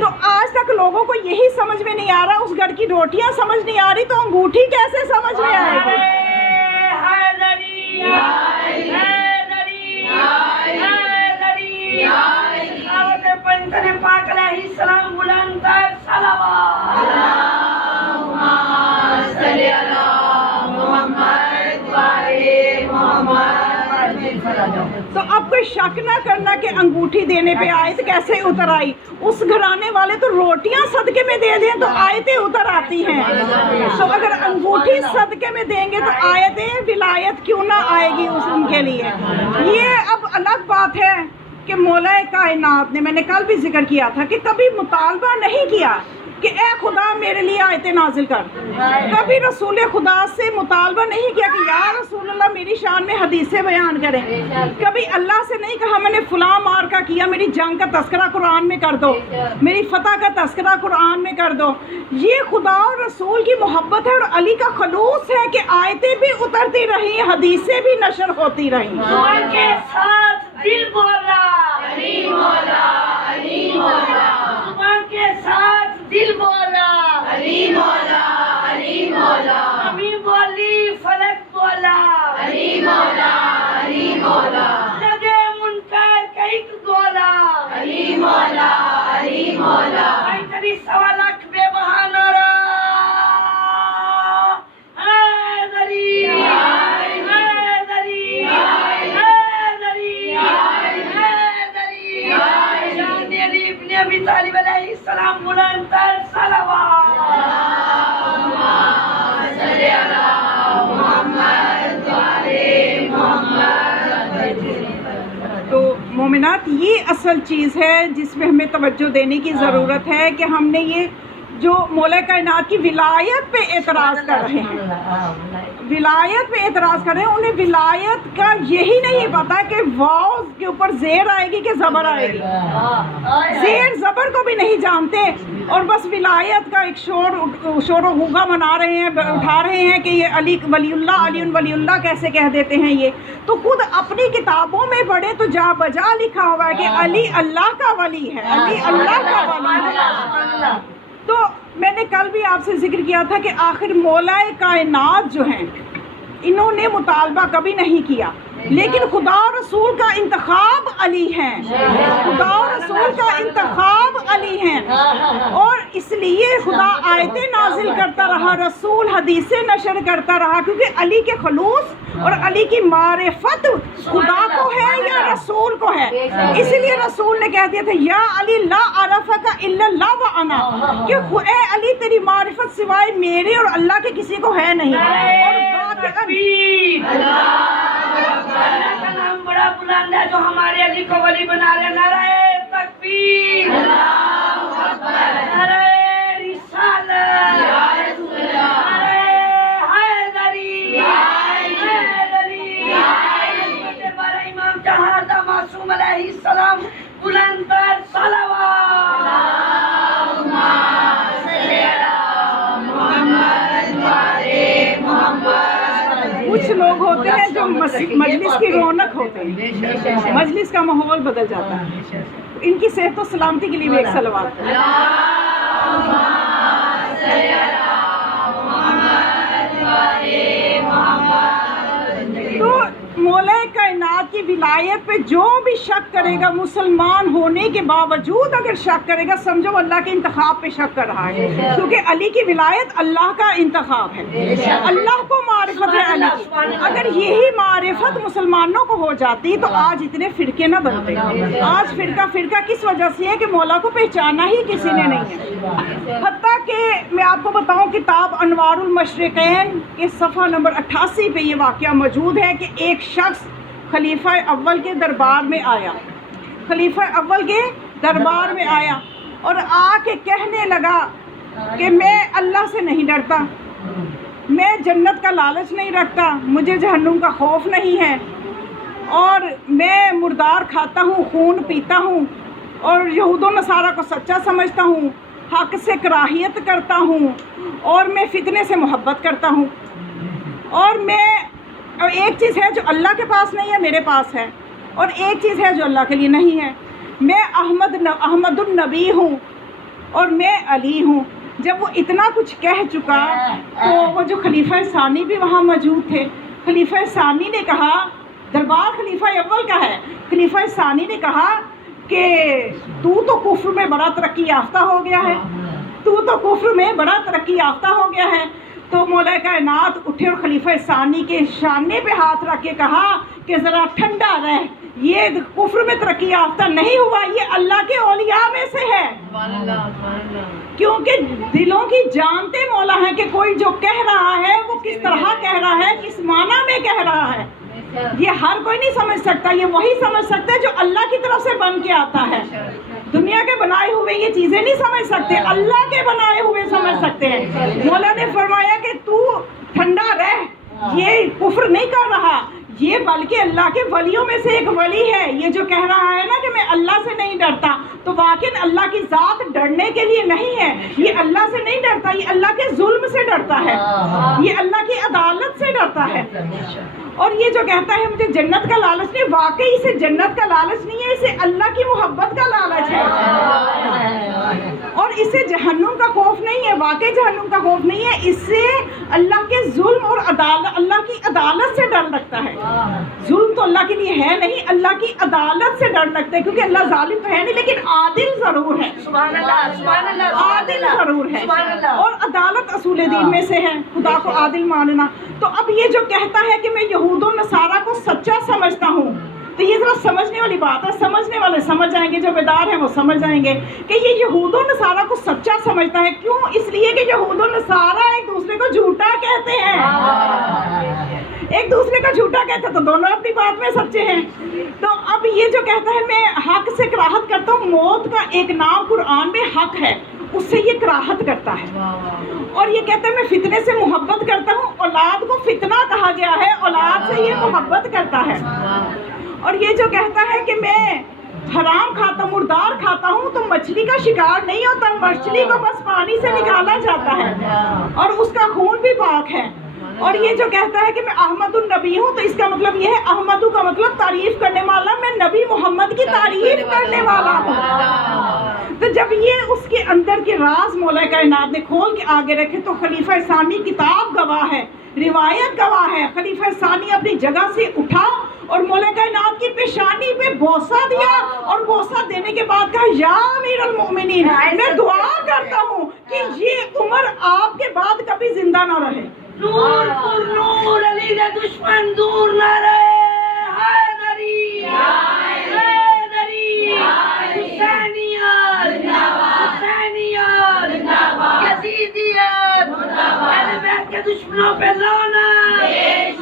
تو آج تک لوگوں کو یہی سمجھ میں نہیں آ رہا، اس گھر کی روٹیاں سمجھ نہیں آ رہی تو انگوٹھی کیسے سمجھ میں آئے گی؟ تو اب کوئی شک نہ کرنا کہ انگوٹھی دینے پہ آیت کیسے اتر آئی۔ اس گھرانے والے تو روٹیاں صدقے میں دے دیں تو آیتیں اتر آتی ہیں، تو اگر انگوٹھی صدقے میں دیں گے تو آیتیں ولایت کیوں نہ آئے گی ان کے لیے؟ یہ اب الگ بات ہے کہ مولا کائنات نے، میں نے کل بھی ذکر کیا تھا کہ کبھی مطالبہ نہیں کیا کہ اے خدا میرے لیے آیتیں نازل کر، کبھی رسول خدا سے مطالبہ نہیں کیا کہ یا رسول اللہ میری شان میں حدیثیں بیان کریں، کبھی اللہ سے نہیں کہا میں نے فلاں مارکا کیا، میری جنگ کا تذکرہ قرآن میں کر دو، میری فتح کا تذکرہ قرآن میں کر دو۔ یہ خدا اور رسول کی محبت ہے اور علی کا خلوص ہے کہ آیتیں بھی اترتی رہیں، حدیثیں بھی نشر ہوتی رہیں۔ کے ساتھ دل بولا علی مولا، علی مولا، زبان کے ساتھ دل بولا علی مولا، علی مولا، زمین بولی فلک بولا علی مولا، علی مولا۔ مولا علی مولا تری 1.25 لاکھ بے بہانہ را حیدری حیدری حیدری حیدری شان علی ابن ابی طالب علیہ السلام بلند تر صلوات صلی علی محمد وعلی محمد. تو مومنات یہ اصل چیز ہے جس پہ ہمیں توجہ دینے کی ضرورت ہے کہ ہم نے یہ جو مولا کائنات کی ولایت پہ اعتراض کر رہے ہیں، ولایت پہ اعتراض کر رہے ہیں، انہیں ولایت کا یہی نہیں پتا کہ واو کے اوپر زیر آئے گی کہ زبر آئے گی، زیر زبر کو بھی نہیں جانتے، اور بس ولایت کا ایک شور و غوغا منا رہے ہیں، اٹھا رہے ہیں کہ یہ علی ولی اللہ، علی ولی اللہ کیسے کہہ دیتے ہیں. یہ تو خود اپنی کتابوں میں پڑھے تو جا بجا لکھا ہوا ہے کہ علی اللہ کا ولی ہے، علی اللہ کا ولی ہے. تو میں نے کل بھی آپ سے ذکر کیا تھا کہ آخر مولا کائنات جو ہیں انہوں نے مطالبہ کبھی نہیں کیا، لیکن خدا اور رسول کا انتخاب علی ہیں، خدا اور رسول کا انتخاب علی ہیں، اور اس لیے خدا آیتیں نازل کرتا رہا، رسول حدیثیں نشر کرتا رہا، کیونکہ علی کے خلوص اور علی کی معرفت خدا کو ہے یا رسول کو ہے. اس لیے رسول نے کہہ دیا تھا یا علی لا عرفک الا اللہ وانا، کہ اے علی تیری معرفت سوائے میرے اور اللہ کے کسی کو ہے نہیں. اللہ کا نام بڑا بلند ہے جو ہمارے علی کو ولی بنا رہے. نعرہ تکبیر، اللہ اکبر، نعرہ رسالت، یا رسول اللہ، نعرہ حیدری، حیدری، بارہ امام جہاں معصوم علیہ السلام بلند تر صلوات. اللہم صلی علی محمد وعلی محمد. کچھ لوگ ہوتے ہیں جو مجلس کی رونق ہوتے ہیں، مجلس کا ماحول بدل جاتا ہے. ان کی صحت و سلامتی کے لیے بھی ایک صلوات. تو مولا کائنات کی ولایت پہ جو بھی شک کرے گا، مسلمان ہونے کے باوجود اگر شک کرے گا، سمجھو اللہ کے انتخاب پہ شک کر رہا ہے، کیونکہ علی کی ولایت اللہ کا انتخاب ہے، اللہ کو معرفت ہے علی کی. اگر یہی معرفت مسلمانوں کو ہو جاتی تو آج اتنے فرقے نہ بنتے. آج فرقہ کس وجہ سے ہے کہ مولا کو پہچانا ہی کسی نے نہیں ہے. حتیٰ کہ میں آپ کو بتاؤں کتاب انوار المشرقین کے صفحہ نمبر 88 پہ یہ واقعہ موجود ہے کہ ایک شخص خلیفہ اول کے دربار میں آیا، خلیفہ اول کے دربار میں آیا اور آ کے کہنے لگا کہ میں اللہ سے نہیں ڈرتا، میں جنت کا لالچ نہیں رکھتا، مجھے جہنم کا خوف نہیں ہے، اور میں مردار کھاتا ہوں، خون پیتا ہوں، اور یہود و نصارہ کو سچا سمجھتا ہوں، حق سے کراہیت کرتا ہوں، اور میں فتنے سے محبت کرتا ہوں، اور ایک چیز ہے جو اللہ کے پاس نہیں ہے میرے پاس ہے، اور ایک چیز ہے جو اللہ کے لیے نہیں ہے، میں احمد النبی ہوں اور میں علی ہوں. جب وہ اتنا کچھ کہہ چکا تو وہ جو خلیفہ ثانی بھی وہاں موجود تھے، خلیفہ ثانی نے کہا، دربار خلیفہ اول کا ہے، خلیفہ ثانی نے کہا کہ تو کفر میں بڑا ترقی یافتہ ہو گیا ہے، تو کفر میں بڑا ترقی یافتہ ہو گیا ہے. تو مولا کائنات اٹھے اور خلیفہ ثانی کے شانے پہ ہاتھ رکھ کے کہا کہ ذرا ٹھنڈا رہ، یہ کفر میں ترقی یافتہ نہیں ہوا، یہ اللہ کے اولیاء میں سے ہے. کیونکہ دلوں کی جانتے مولا ہیں کہ کوئی جو کہہ رہا ہے وہ کس طرح کہہ رہا ہے، کس معنی میں کہہ رہا ہے. یہ ہر کوئی نہیں سمجھ سکتا، یہ وہی سمجھ سکتا ہے جو اللہ کی طرف سے بن کے آتا ہے. دنیا کے بنائے ہوئے یہ چیزیں نہیں سمجھ سکتے، اللہ کے بنائے ہوئے سمجھ سکتے ہیں. مولا نے فرمایا کہ تو ٹھنڈا رہ، یہ کفر نہیں کر رہا، یہ بلکہ اللہ کے ولیوں میں سے ایک ولی ہے. یہ جو کہہ رہا ہے نا کہ میں اللہ سے نہیں ڈرتا، تو واقعی اللہ کی ذات ڈرنے کے لیے نہیں ہے، یہ اللہ سے نہیں ڈرتا، یہ اللہ کے ظلم سے ڈرتا ہے، یہ اللہ کی عدالت سے ڈرتا ہے. اور یہ جو کہتا ہے مجھے جنت کا لالچ نہیں، واقعی اسے جنت کا لالچ نہیں ہے، اسے اللہ کی محبت کا لالچ ہے. اور اسے جہنم کا خوف نہیں ہے، واقعی جہنم کا خوف نہیں ہے، اس سے اللہ کے ظلم اور اللہ کی عدالت سے ڈر لگتا ہے۔ ظلم تو اللہ کے لیے ہے نہیں، اللہ کی عدالت سے ڈر لگتا ہے، کیونکہ اللہ ظالم تو ہے نہیں لیکن عادل ضرور ہے۔ سبحان اللہ، سبحان اللہ، عادل ضرور ہے، سبحان اللہ۔ اور عدالت اصول دین میں سے ہے، خدا کو عادل ماننا۔ تو اب یہ جو کہتا ہے کہ میں یہود و نصارہ کو سچا سمجھتا ہوں، تو یہ ذرا سمجھنے والی بات ہے، سمجھنے والے سمجھ جائیں گے، جو بیدار ہیں وہ سمجھ جائیں گے کہ یہ یہود و نصارہ کو سچا سمجھتا ہے۔ کیوں؟ اس لیے کہ یہود و نصارہ ایک دوسرے کو جھوٹا کہتے ہیں، ایک دوسرے کا جھوٹا کہتے ہیں، تو دونوں اپنی بات میں سچے ہیں۔ تو اب یہ جو کہتا ہے میں حق سے کراہت کرتا ہوں، موت کا ایک نام قرآن میں حق ہے، اس سے یہ کراہت کرتا ہے۔ اور یہ کہتا ہے میں فتنے سے محبت کرتا ہوں، اولاد کو فتنہ کہا گیا ہے، اولاد سے یہ محبت کرتا ہے۔ اور یہ جو کہتا ہے کہ میں حرام کھاتا ہوں، مردار کھاتا ہوں، تو مچھلی کا شکار نہیں ہوتا، مچھلی کو بس پانی سے نکالا جاتا ہے اور اس کا خون بھی پاک ہے۔ اور یہ جو کہتا ہے کہ میں احمد النبی ہوں، تو اس کا مطلب یہ ہے، احمدو کا مطلب تعریف کرنے والا، میں نبی محمد کی تعریف کرنے والا ہوں۔ تو جب یہ اس کے اندر کے راز مولا کائنات نے کھول کے آگے رکھے، تو خلیفہ ثانی کتاب گواہ ہے، روایت گواہ ہے۔ خلیفہ ثانی اپنی جگہ سے اٹھا اور مولا کائنات کی پیشانی پہ بوسہ دیا، اور بوسہ دینے کے بعد کہا یا امیر المومنین، میں دعا کرتا ہوں کہ یہ عمر آپ کے بعد کبھی زندہ نہ رہے۔ نور پر نور، علی کا دشمن دور نہ رہے، حیدری حیدری، حسینیت حسینیت، یزیدیت، اہل بیت کے دشمنوں پہ لعنت، اے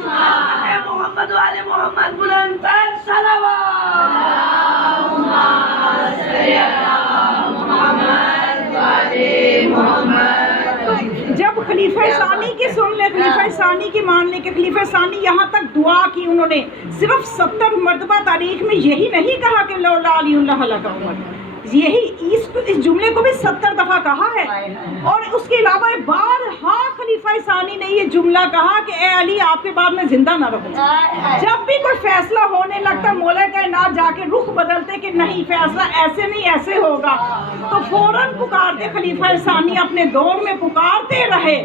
محمد و آل محمد بلند تر صلوات۔ اللہم صلی علی محمد و آل محمد۔ جب خلیفہ ثانی کی سن لے، خلیفہ ثانی کی مان لے کہ خلیفہ ثانی یہاں تک دعا کی انہوں نے، صرف 70 مرتبہ تاریخ میں یہی نہیں کہا کہ لولا علی اللہ لک عمر، یہی اس جملے کو بھی 70 دفعہ کہا ہے۔ اور اس کے علاوہ بارہا خلیفہ ثانی نے یہ جملہ کہا کہ اے علی آپ کے بعد میں زندہ نہ رہوں۔ جب بھی کوئی فیصلہ ہونے لگتا مولا کائنات جا کے رخ بدلتے کہ نہیں فیصلہ ایسے نہیں ایسے ہوگا، تو فوراً پکارتے خلیفہ ثانی، اپنے دور میں پکارتے رہے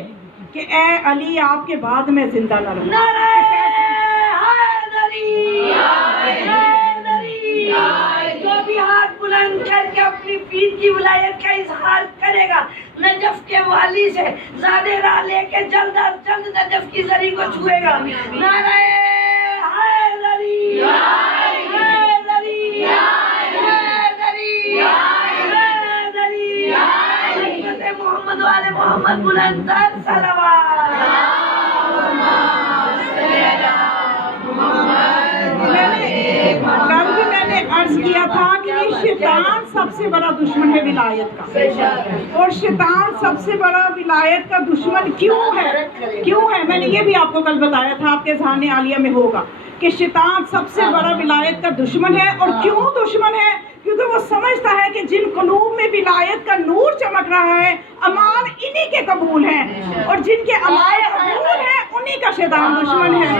کہ اے علی آپ کے بعد میں زندہ نہ رہوں۔ نعرہ حیدری حیدری، جو بھی ہاتھ بلند کر کے اپنی پیر کی ولایت کا اظہار کرے گا، نجف کے والی سے زیادہ راہ لے کے جلد از جلد نجف کی زری کو چھوئے گا۔ نعرہ حیدری حیدری حیدری حیدری، حضرت محمد و آل محمد بلند تر صلوات۔ کل بھی میں نے عرض کیا تھا کہ یہ شیطان سب سے بڑا دشمن ہے ولایت کا، اور شیطان سب سے بڑا ولایت کا دشمن کیوں ہے میں نے یہ بھی آپ کو کل بتایا تھا، آپ کے ذہن عالیہ میں ہوگا کہ شیطان سب سے بڑا ولایت کا دشمن ہے۔ اور کیوں دشمن ہے؟ کیونکہ وہ سمجھتا ہے کہ جن قلوب میں ولایت کا نور چمک رہا ہے، اعمال انہی کے قبول ہیں، اور جن کے اعمال قبول ہیں انہی کا شیطان دشمن ہے۔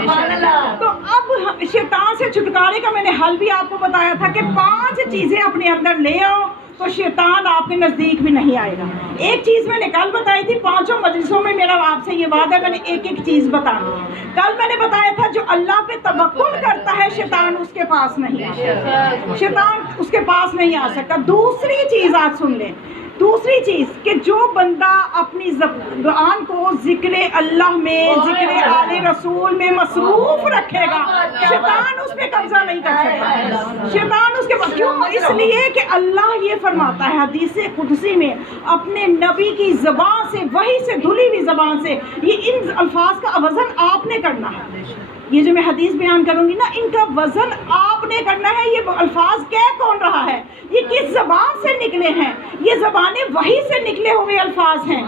تو اب شیطان سے چھٹکارے کا میں نے حل بھی آپ کو بتایا تھا کہ 5 چیزیں اپنے اندر لے آؤ تو شیطان آپ کے نزدیک بھی نہیں آئے گا۔ ایک چیز میں نے کل بتائی تھی، 5 مجلسوں میں میرا آپ سے یہ وعدہ ہے میں نے ایک چیز بتانی ہے۔ کل میں نے بتایا تھا جو اللہ پہ توکل کرتا ہے شیطان اس کے پاس نہیں آ سکتا، شیطان اس کے پاس نہیں آ سکتا۔ دوسری چیز آج سن لیں، دوسری چیز کہ جو بندہ اپنی زبان کو ذکر اللہ میں، ذکر آل رسول میں مصروف رکھے گا، شیطان اس پہ قبضہ نہیں کر سکتا۔ شیطان اس کے پاس کیوں؟ اس لیے کہ اللہ یہ فرماتا ہے حدیث قدسی میں، اپنے نبی کی زبان سے، وحی سے دھلی ہوئی زبان سے، یہ ان الفاظ کا وزن آپ نے کرنا ہے۔ یہ جو میں حدیث بیان کروں گی نا، ان کا وزن آپ نے کرنا ہے۔ یہ الفاظ کہہ کون رہا ہے؟ یہ کس زبان سے نکلے ہیں؟ یہ زبانیں وحی سے نکلے ہوئے الفاظ ہیں۔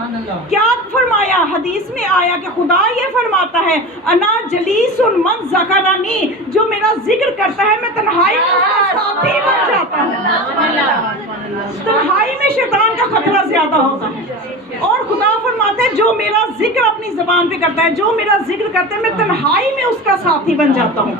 کیا فرمایا؟ حدیث میں آیا کہ خدا یہ فرماتا ہے انا جلیس من ذکرنی، جو میرا ذکر کرتا ہے میں تنہائی میں اس کا ساتھی بن جاتا ہوں۔ تنہائی میں شیطان کا خطرہ زیادہ ہوتا ہے، اور خدا فرماتا ہے جو میرا ذکر اپنی زبان پہ کرتا ہے، جو میرا ذکر کرتا ہے میں تنہائی میں اس کا ساتھی بن جاتا ہوں۔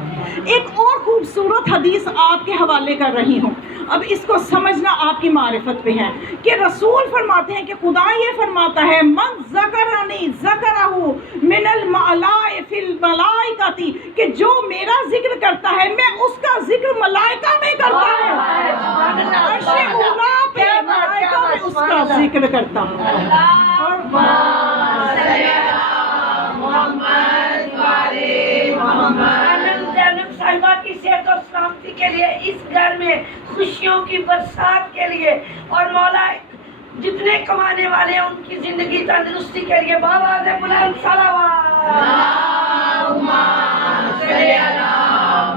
ایک اور خوبصورت حدیث آپ کے حوالے کر رہی ہوں۔ اب اس کو سمجھنا آپ کی معرفت پہ ہے کہ رسول فرماتے ہیں کہ خدا یہ فرماتا ہے من ذکرنی ذکرہ من الملائکۃ فی الملائکۃ، کہ جو میرا ذکر کرتا ہے میں اس کا ذکر ملائکہ میں کرتا ہوں، عرش اولا پہ ملائکہ میں اس کا ذکر کرتا ہوں۔ صاحبہ کی صحت اور سلامتی کے لیے، اس گھر میں خوشیوں کی برسات کے لیے، اور مولا جتنے کمانے والے ہیں ان کی زندگی تندرستی کے لیے بآواز بلند صلوات اللہم صلی علی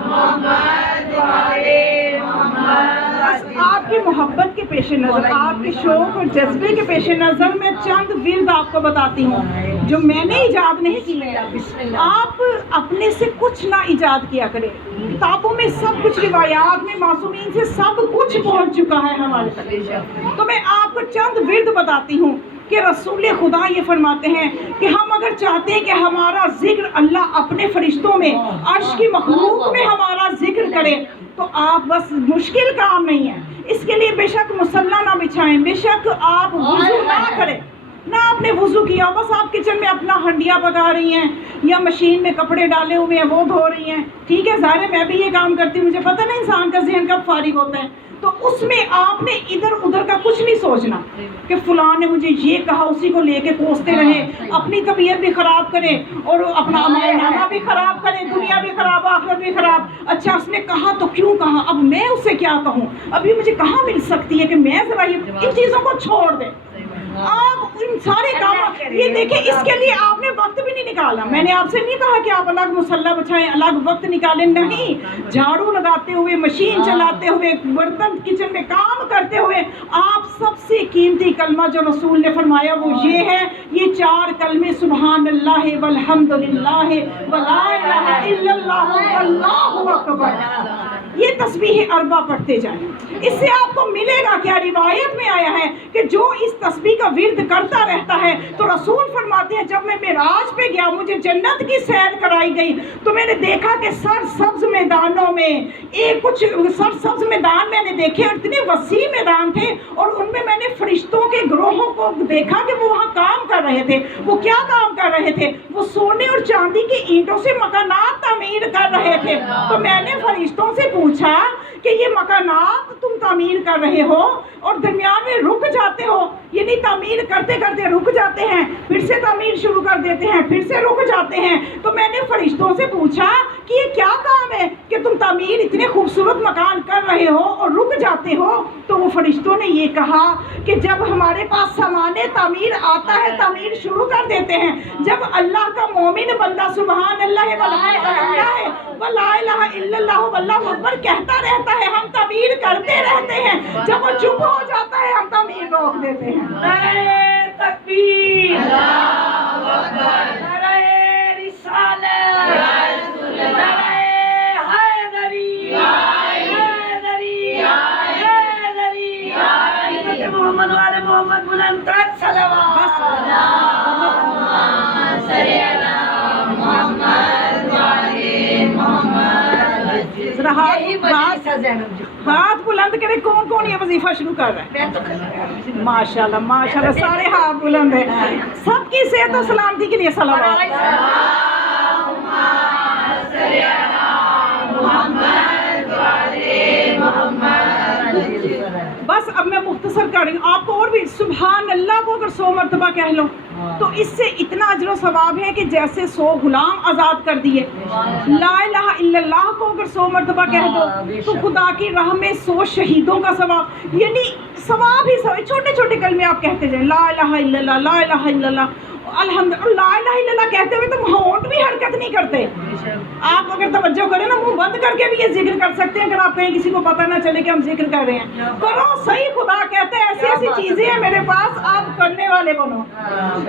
محمد وعلی محمد۔ آپ کی محبت کے پیش نظر، آپ کے شوق اور جذبے کے پیش نظر میں چند ورد آپ کو بتاتی ہوں جو میں نے ایجاد نہیں کی۔ آپ اپنے سے کچھ نہ ایجاد کیا کریں، کتابوں میں سب کچھ، روایات میں معصومین سے سب کچھ پہنچ چکا ہے ہمارے تک۔ تو میں آپ کو چند ورد بتاتی ہوں کہ رسول خدا یہ فرماتے ہیں کہ ہم اگر چاہتے ہیں کہ ہمارا ذکر اللہ اپنے فرشتوں میں، عرش کی مخلوق میں ہمارا ذکر کرے، تو آپ بس مشکل کام نہیں ہے، اس کے لیے بے شک مصلی نہ بچھائیں، بے شک آپ وضو نہ کریں، نہ آپ نے وضو کیا، بس آپ کچن میں اپنا ہنڈیاں پکا رہی ہیں یا مشین میں کپڑے ڈالے ہوئے ہیں وہ دھو رہی ہیں، ٹھیک ہے، ظاہر ہے میں بھی یہ کام کرتی ہوں، مجھے پتہ نہیں انسان کا ذہن کب فارغ ہوتا ہے، تو اس میں آپ نے ادھر ادھر کا کچھ نہیں سوچنا کہ فلاں نے مجھے یہ کہا، اسی کو لے کے کوستے رہے، اپنی طبیعت بھی خراب کرے اور اپنا عمل نامہ بھی خراب کرے، دنیا بھی خراب، آخرت بھی خراب۔ اچھا اس نے کہا تو کیوں کہا، اب میں اسے کیا کہوں، ابھی مجھے کہاں مل سکتی ہے کہ میں ذرا ان چیزوں کو چھوڑ دیں۔ آپ ان سارے کام یہ دیکھیں، اس کے لیے آپ نے وقت بھی نہیں نکالا، میں نے آپ سے نہیں کہا کہ آپ الگ مصلی بچھائیں، الگ وقت نکالیں، نہیں، جھاڑو لگاتے ہوئے، مشین چلاتے ہوئے، برتن کچن میں کام کرتے ہوئے آپ سب سے قیمتی کلمہ جو رسول نے فرمایا وہ یہ ہے، یہ 4 کلمے سبحان اللہ والحمد للہ ولا الہ الا اللہ واللہ اکبر، یہ تسبیح اربع پڑھتے جائیں۔ اس سے آپ کو ملے گا کیا، روایت میں آیا ہے کہ جو اس تسبیح کا ورد کرتا رہتا ہے تو رسول فرماتے ہیں جب میں معراج پہ گیا، مجھے جنت کی سیر کرائی گئی تو میں نے دیکھا کہ سرسبز میدانوں میں کچھ سرسبز میدان میں نے دیکھے، اور اتنے وسیع میدان تھے، اور ان میں میں نے فرشتوں کے گروہوں کو دیکھا کہ وہ وہاں کام کر رہے تھے۔ وہ کیا کام کر رہے تھے؟ وہ سونے اور چاندی کی اینٹوں سے مکانات تعمیر کر رہے تھے۔ تو میں نے فرشتوں سے پوچھا کہ یہ مکانات تم تعمیر کر رہے ہو اور درمیان میں رک جاتے ہو، یعنی تعمیر کرتے کرتے رک جاتے ہیں، پھر سے تعمیر شروع کر دیتے ہیں، پھر سے رک جاتے ہیں، تو میں نے فرشتوں سے پوچھا کہ یہ کیا کام ہے کہ تم تعمیر اتنے خوبصورت مکان کر رہے ہو اور رک جاتے ہو؟ تو وہ فرشتوں نے یہ کہا کہ جب ہمارے پاس سامان تعمیر آتا ہے تعمیر شروع کر دیتے ہیں، جب اللہ کا مومن بندہ سبحان اللہ والحمد للہ ولا الہ الا اللہ واللہ اکبر کہتا رہتا ہے ہم تعمیر کرتے رہتے ہیں، جب وہ چپ ہو جاتا ہے ہم تعمیر روک دیتے ہیں۔ نعرہ تکبیر، اللہ اکبر، نعرہ رسالت، نعرہ حیدری، حیدری، حیدری، حضرت محمد والے محمد بلند تر صلوات اللہم صلی علی محمد وعلی محمد۔ ذرا ہاتھ بلند کرے، کون کون یہ وظیفہ شروع کر رہا ہے؟ میں تو کر رہا ہوں۔ ماشاءاللہ ماشاءاللہ، سارے ہاتھ بلند ہیں، سب کی صحت و سلامتی کے لیے صلوات۔ بس اب میں مختصر کر رہی ہوں، آپ کو اور بھی سبحان اللہ کو اگر 100 مرتبہ کہہ لو تو اس سے اتنا اجر و ثواب ہے کہ جیسے 100 غلام آزاد کر دیے۔ لا الہ الا اللہ کو اگر 100 مرتبہ کہہ دو تو خدا کی راہ میں 100 شہیدوں کا ثواب، یعنی ثواب ہی ثواب۔ چھوٹے چھوٹے کلمے آپ کہتے جائیں، لا الہ الا اللہ، لا الہ الا اللہ، الحمد لا الہ الا اللہ کہتے ہوئے تو ہونٹ بھی حرکت نہیں کرتے۔ آپ اگر توجہ کریں نا، منہ بند کر کے بھی یہ ذکر کر سکتے ہیں، اگر آپ کہیں کسی کو پتہ نہ چلے کہ ہم ذکر کر رہے ہیں، کرو صحیح، خدا کہتے ہیں ایسی ایسی چیزیں ہیں میرے پاس، آپ کرنے والے بنو۔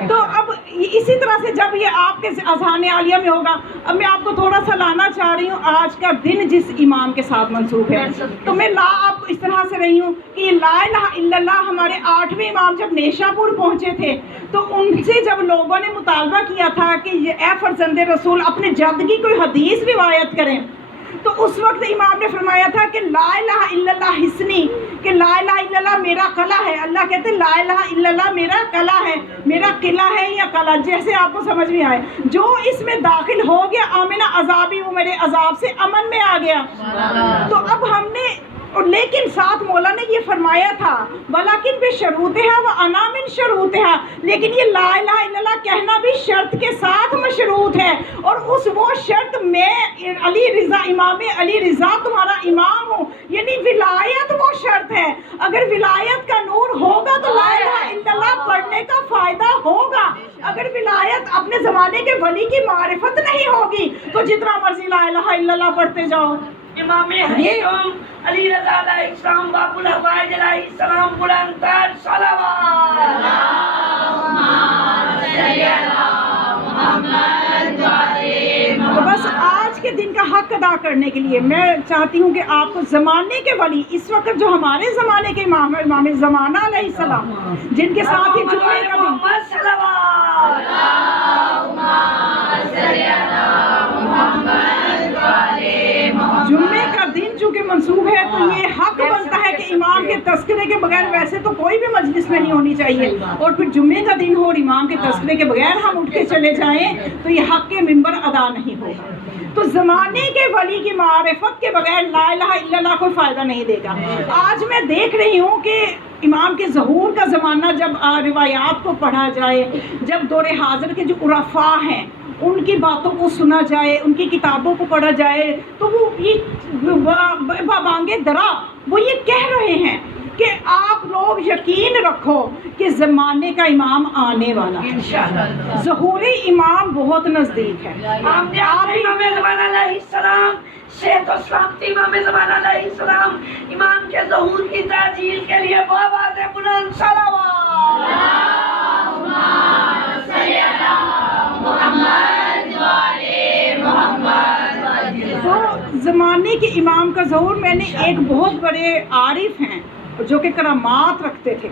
تو اب اسی طرح سے جب یہ آپ کے اذہان عالیہ میں ہوگا، اب میں آپ کو تھوڑا سا لانا چاہ رہی ہوں آج کا دن جس امام کے ساتھ منسوب ہے، تو میں آپ کو اس طرح سے رہی ہوں کہ یہ لا الہ الا اللہ ہمارے 8ویں امام جب نیشا پور پہنچے تھے تو ان سے جب لوگوں نے مطالبہ کیا تھا کہ اے فرزند رسول اپنے جد کی کوئی حدیث روایت کریں، تو اس وقت امام نے فرمایا تھا کہ لا الہ الا اللہ حسنی، کہ لا الہ الا اللہ میرا قلعہ ہے. اللہ کہتے ہیں لا الہ الا اللہ میرا قلعہ ہے، میرا قلعہ ہے یا قلعہ، جیسے آپ کو سمجھ میں آئے. جو اس میں داخل ہو گیا آمن عذابی، وہ میرے عذاب سے امن میں آ گیا. تو اب ہم نے، اور لیکن ساتھ مولا نے یہ فرمایا تھا ولیکن بشروطہا وانا من شروطہا، لیکن یہ لا الہ الا اللہ کہنا بھی شرط کے ساتھ مشروط ہے. اور وہ شرط میں علی رضا، امام علی رضا تمہارا امام ہوں، یعنی ولایت وہ شرط ہے. اگر ولایت کا نور ہوگا تو لا الہ الا اللہ پڑھنے کا فائدہ ہوگا. اگر ولایت اپنے زمانے کے ولی کی معرفت نہیں ہوگی تو جتنا مرضی لا الہ الا اللہ پڑھتے جاؤ. امام حسین علی رضا علیہ السلام باپ الحوائج علیہ السلام بلند تر صلوات. تو بس آج کے دن کا حق ادا کرنے کے لیے میں چاہتی ہوں کہ آپ کو زمانے کے ولی، اس وقت جو ہمارے زمانے کے امام ہیں، امام زمانہ علیہ السلام، جن کے ساتھ ہی جمعے کا دن، محمد صلوات. جمعے کا دن چونکہ منسوب ہے تو یہ حق بنتا ہے کہ امام کے تذکرے کے بغیر ویسے تو کوئی بھی مجلس نہیں ہونی چاہیے، اور پھر جمعے کا دن ہو اور امام کے تذکرے کے بغیر ہم اٹھ کے چلے جائیں تو یہ حق کے منبر ادا نہیں ہوگا. تو زمانے کے ولی کی معرفت کے بغیر لا الہ الا اللہ کوئی فائدہ نہیں دے گا. آج میں دیکھ رہی ہوں کہ امام کے ظہور کا زمانہ، جب روایات کو پڑھا جائے، جب دور حاضر کے جو عرفاء ہیں ان کی باتوں کو سنا جائے، ان کی کتابوں کو پڑھا جائے، تو وہ یہ بابانگے درا وہ یہ کہہ رہے ہیں کہ آپ لوگ یقین رکھو کہ زمانے کا امام آنے والا ہے، ظہور امام بہت نزدیک ہے. آپ امام زمان علیہ السلام صحت و سلامتی، امام زمان علیہ السلام امام کے ظہور کی تعجیل کے لیے بآواز بلند صلوات. تو زمانے کے امام کا ظہور، میں نے ایک بہت بڑے عارف ہیں جو کہ کرامات رکھتے تھے،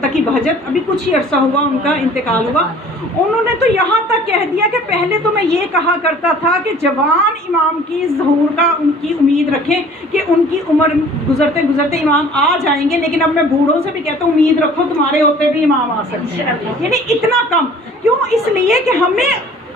تقی بہجت، ابھی کچھ ہی عرصہ ہوا ان کا انتقال ہوا، انہوں نے تو یہاں تک کہہ دیا کہ پہلے تو میں یہ کہا کرتا تھا کہ جوان امام کی ظہور کا ان کی امید رکھیں کہ ان کی عمر گزرتے گزرتے امام آ جائیں گے، لیکن اب میں بوڑھوں سے بھی کہتا ہوں امید رکھو تمہارے ہوتے بھی امام آ سکتے ہیں. یعنی اتنا کم کیوں؟ اس لیے کہ ہمیں،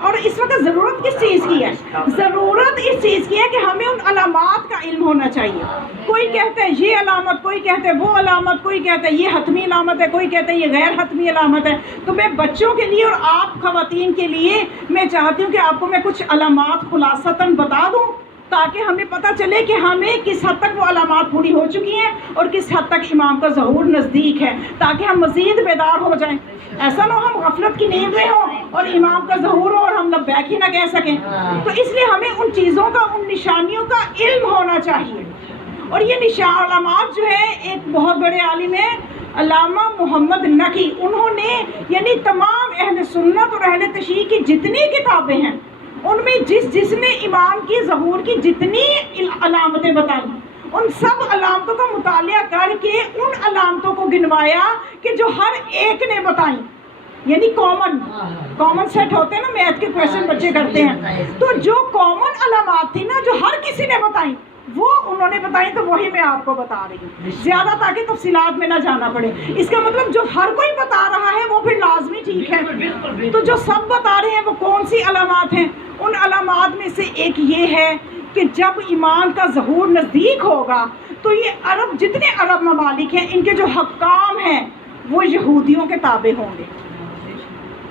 اور اس وقت ضرورت کس چیز کی ہے؟ ضرورت اس چیز کی ہے کہ ہمیں ان علامات کا علم ہونا چاہیے. کوئی کہتا ہے یہ علامت، کوئی کہتا ہے وہ علامت، کوئی کہتا ہے یہ حتمی علامت ہے، کوئی کہتا ہے یہ غیر حتمی علامت ہے. تو میں بچوں کے لیے اور آپ خواتین کے لیے میں چاہتی ہوں کہ آپ کو میں کچھ علامات خلاصتاً بتا دوں تاکہ ہمیں پتہ چلے کہ ہمیں کس حد تک وہ علامات پوری ہو چکی ہیں اور کس حد تک امام کا ظہور نزدیک ہے، تاکہ ہم مزید بیدار ہو جائیں. ایسا نہ ہو ہم غفلت کی نیند میں ہوں اور امام کا ظہور ہو اور ہم لبیک ہی نہ کہہ سکیں. تو اس لیے ہمیں ان چیزوں کا، ان نشانیوں کا علم ہونا چاہیے. اور یہ علامات جو ہے، ایک بہت بڑے عالم ہیں علامہ محمد نقی، انہوں نے یعنی تمام اہل سنت اور اہل تشیع کی جتنی کتابیں ہیں ان میں جس نے امام کی ظہور کی جتنی علامتیں بتائیں، ان سب علامتوں کا مطالعہ کر کے ان علامتوں کو گنوایا کہ جو ہر ایک نے بتائیں. یعنی کامن سیٹ ہوتے ہیں نا، میتھ کے کویشچن بچے کرتے ہیں، تو جو کامن علامات تھی نا، جو ہر کسی نے بتائیں، وہ انہوں نے بتائی، تو وہی میں آپ کو بتا رہی ہوں زیادہ تاکہ تفصیلات میں نہ جانا پڑے. اس کا مطلب جو ہر کوئی بتا رہا ہے وہ پھر لازمی ٹھیک ہے. تو جو سب بتا رہے ہیں وہ کون سی علامات ہیں؟ ان علامات میں سے ایک یہ ہے کہ جب امام کا ظہور نزدیک ہوگا تو یہ عرب، جتنے عرب ممالک ہیں، ان کے جو حکام ہیں وہ یہودیوں کے تابع ہوں گے.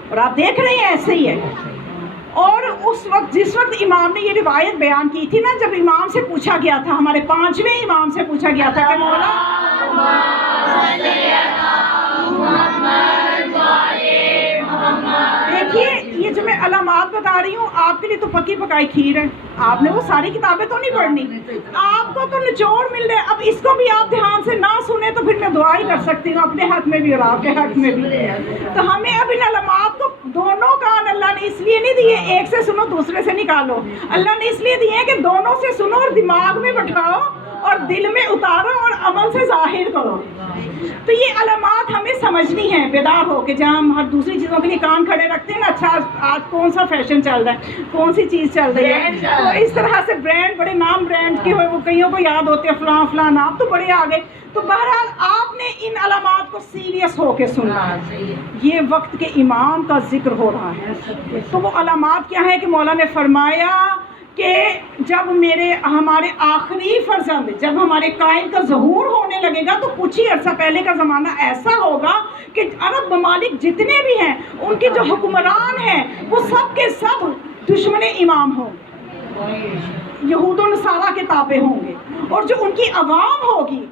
اور آپ دیکھ رہے ہیں ایسے ہی ہے. اور اس وقت، جس وقت امام نے یہ روایت بیان کی تھی نا، جب امام سے پوچھا گیا تھا، ہمارے 5ویں امام سے پوچھا گیا تھا کہ مولا دیکھیے، یہ جو میں علامات بتا رہی ہوں آپ کے لیے تو پکی پکائی کھیر ہے. آپ نے وہ ساری کتابیں تو نہیں پڑھنی، آپ کو تو نچوڑ مل رہے. اب اس کو بھی آپ دھیان سے نہ سنیں تو پھر میں دعا ہی کر سکتی ہوں اپنے حق میں بھی اور آپ کے حق میں بھی. تو ہمیں اب ان علامات کو، دونوں کان اللہ نے اس لیے نہیں دیے ایک سے سنو دوسرے سے نکالو، اللہ نے اس لیے دیے کہ دونوں سے سنو اور دماغ میں بٹھاؤ اور دل میں اتارو اور عمل سے ظاہر کرو. تو یہ علامات ہمیں سمجھنی ہیں بیدار ہو کے. جہاں ہم ہر دوسری چیزوں کے لیے کان کھڑے رکھتے ہیں نا, اچھا آج کون سا فیشن چل رہا ہے, کون سی چیز چل رہی ہے, تو اس طرح سے برانڈ, بڑے نام برانڈ کے ہوئے وہ کئیوں کو یاد ہوتے ہیں, فلاں فلاں نام تو بڑے آ گئے. تو بہرحال آپ نے ان علامات کو سیریس ہو کے سننا ہے. یہ وقت کے امام کا ذکر ہو رہا ہے. تو وہ علامات کیا ہے کہ مولا نے فرمایا کہ جب ہمارے آخری فرزند, جب ہمارے قائد کا ظہور ہونے لگے گا تو کچھ ہی عرصہ پہلے کا زمانہ ایسا ہوگا کہ عرب ممالک جتنے بھی ہیں ان کے جو حکمران ہیں وہ سب کے سب دشمن امام ہوں گے, یہود و نصارہ کے تابع ہوں گے. اور جو ان کی عوام ہوگی,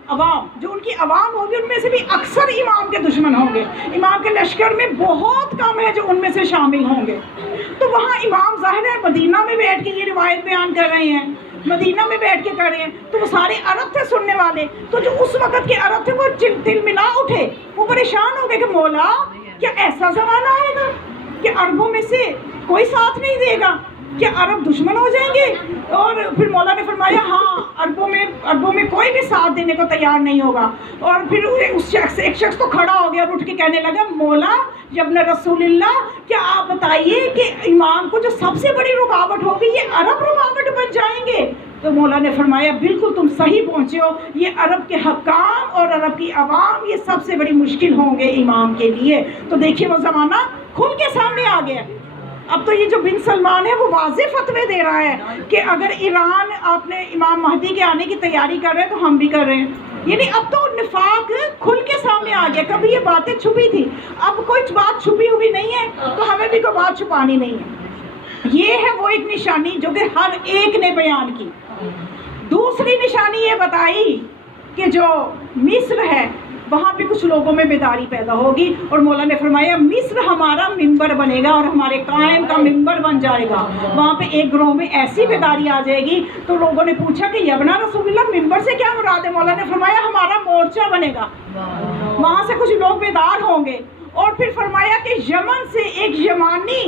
ان میں سے بھی اکثر امام کے دشمن ہوں گے. امام کے لشکر میں بہت کم ہے جو ان میں سے شامل ہوں گے. تو وہاں امام ظاہر ہے مدینہ میں بیٹھ کے یہ روایت بیان کر رہے ہیں, مدینہ میں بیٹھ کے کر رہے ہیں, تو وہ سارے عرب تھے سننے والے. تو جو اس وقت کے عرب تھے وہ دل ملا اٹھے, وہ پریشان ہو گئے کہ مولا کیا ایسا زمانہ آئے گا کہ عربوں میں سے کوئی ساتھ نہیں دے گا, کیا عرب دشمن ہو جائیں گے؟ اور پھر مولا نے فرمایا ہاں عربوں میں کوئی بھی ساتھ دینے کو تیار نہیں ہوگا. اور پھر ایک شخص تو کھڑا ہو گیا اور اٹھ کے کہنے لگا مولا ابن رسول اللہ, کیا آپ بتائیے کہ امام کو جو سب سے بڑی رکاوٹ ہوگی یہ عرب رکاوٹ بن جائیں گے؟ تو مولا نے فرمایا بالکل تم صحیح پہنچے ہو, یہ عرب کے حکام اور عرب کی عوام یہ سب سے بڑی مشکل ہوں گے امام کے لیے. تو دیکھیے وہ زمانہ کھل کے سامنے آ گیا. اب تو یہ جو بن سلمان ہے وہ واضح فتوے دے رہا ہے کہ اگر ایران اپنے امام مہدی کے آنے کی تیاری کر رہے ہیں تو ہم بھی کر رہے ہیں. یعنی اب تو نفاق کھل کے سامنے آ گیا. کبھی یہ باتیں چھپی تھی, اب کوئی بات چھپی ہوئی نہیں ہے, تو ہمیں بھی کوئی بات چھپانی نہیں ہے. یہ ہے وہ ایک نشانی جو کہ ہر ایک نے بیان کی. دوسری نشانی یہ بتائی کہ جو مصر ہے وہاں پہ کچھ لوگوں میں بیداری پیدا ہوگی, اور مولا نے فرمایا مصر ہمارا ممبر بنے گا اور ہمارے قائم کا ممبر بن جائے گا. وہاں پہ ایک گروہ میں ایسی بیداری آ جائے گی. تو لوگوں نے پوچھا کہ یبنا رسول اللہ ممبر سے کیا مراد ہے؟ مولا نے فرمایا ہمارا مورچہ بنے گا, وہاں سے کچھ لوگ بیدار ہوں گے. اور پھر فرمایا کہ یمن سے ایک یمانی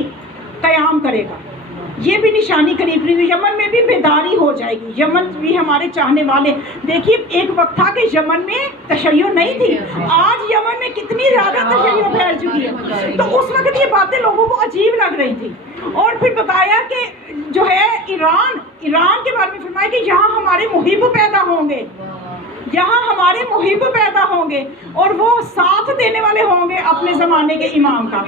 قیام کرے گا. یہ بھی نشانی قریب قریب یمن میں بھی بیداری ہو جائے گی. یمن بھی ہمارے چاہنے والے, دیکھیے ایک وقت تھا کہ یمن میں تشیع نہیں تھی, آج یمن میں کتنی زیادہ تشیع پھیل چکی ہے. تو اس وقت یہ باتیں لوگوں کو عجیب لگ رہی تھی. اور پھر بتایا کہ جو ہے ایران کے بارے میں فرمایا کہ یہاں ہمارے محب پیدا ہوں گے, یہاں ہمارے محب پیدا ہوں گے اور وہ ساتھ دینے والے ہوں گے اپنے زمانے کے امام کا.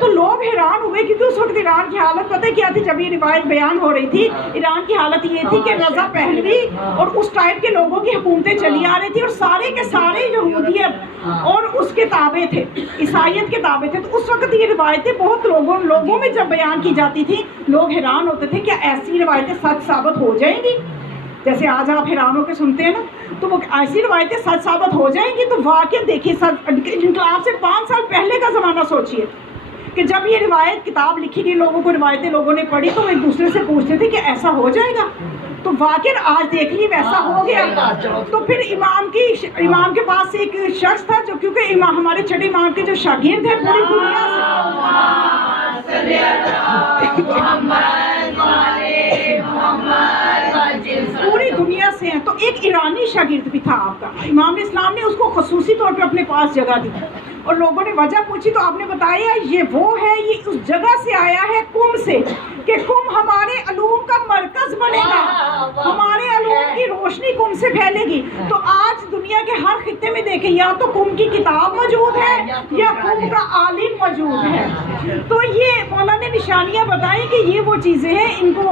تو لوگ حیران ہوئے کیونکہ اس وقت ایران کی حالت پتہ کیا تھی؟ جب یہ روایت بیان ہو رہی تھی ایران کی حالت یہ تھی کہ رضا پہلوی اور اس ٹائپ کے لوگوں کی حکومتیں چلی آ رہی تھی, اور سارے کے سارے یہودیت اور اس کے تابع تھے, عیسائیت کے تابع تھے. تو اس وقت یہ روایتیں بہت لوگوں میں جب بیان کی جاتی تھی لوگ حیران ہوتے تھے کہ ایسی روایتیں سچ ثابت ہو جائیں گی. جیسے آج آپ حیران ہو کے سنتے ہیں نا, تو وہ ایسی روایتیں سچ ثابت ہو جائیں گی. تو واقعہ دیکھیے انقلاب سے 5 سال پہلے کا زمانہ سوچیے کہ جب یہ روایت کتاب لکھی گئی, لوگوں کو روایتیں لوگوں نے پڑھی تو وہ ایک دوسرے سے پوچھتے تھے کہ ایسا ہو جائے گا. تو واقعہ آج دیکھ لیے ویسا ہو گیا. تو پھر امام کے پاس ایک شخص تھا جو کیونکہ ہمارے چھٹے امام کے جو شاگرد ہیں پوری دنیا سے ہیں, تو ایک ایرانی شاگرد بھی تھا آپ کا. امام اسلام نے اس کو خصوصی طور پہ اپنے پاس جگہ دی, اور لوگوں نے وجہ پوچھی تو آپ نے بتایا یہ وہ ہے, یہ اس جگہ سے آیا ہے کم سے, کہ کم ہمارے علوم کا مرکز بنے گا, ہمارے علوم کی روشنی کم سے پھیلے گی. تو آج دنیا کے ہر خطے میں دیکھیں یا تو کم کی کتاب موجود ہے یا کم کا عالم موجود ہے. تو یہ مولا نے نشانیاں بتائیں کہ یہ وہ چیزیں ہیں, ان کو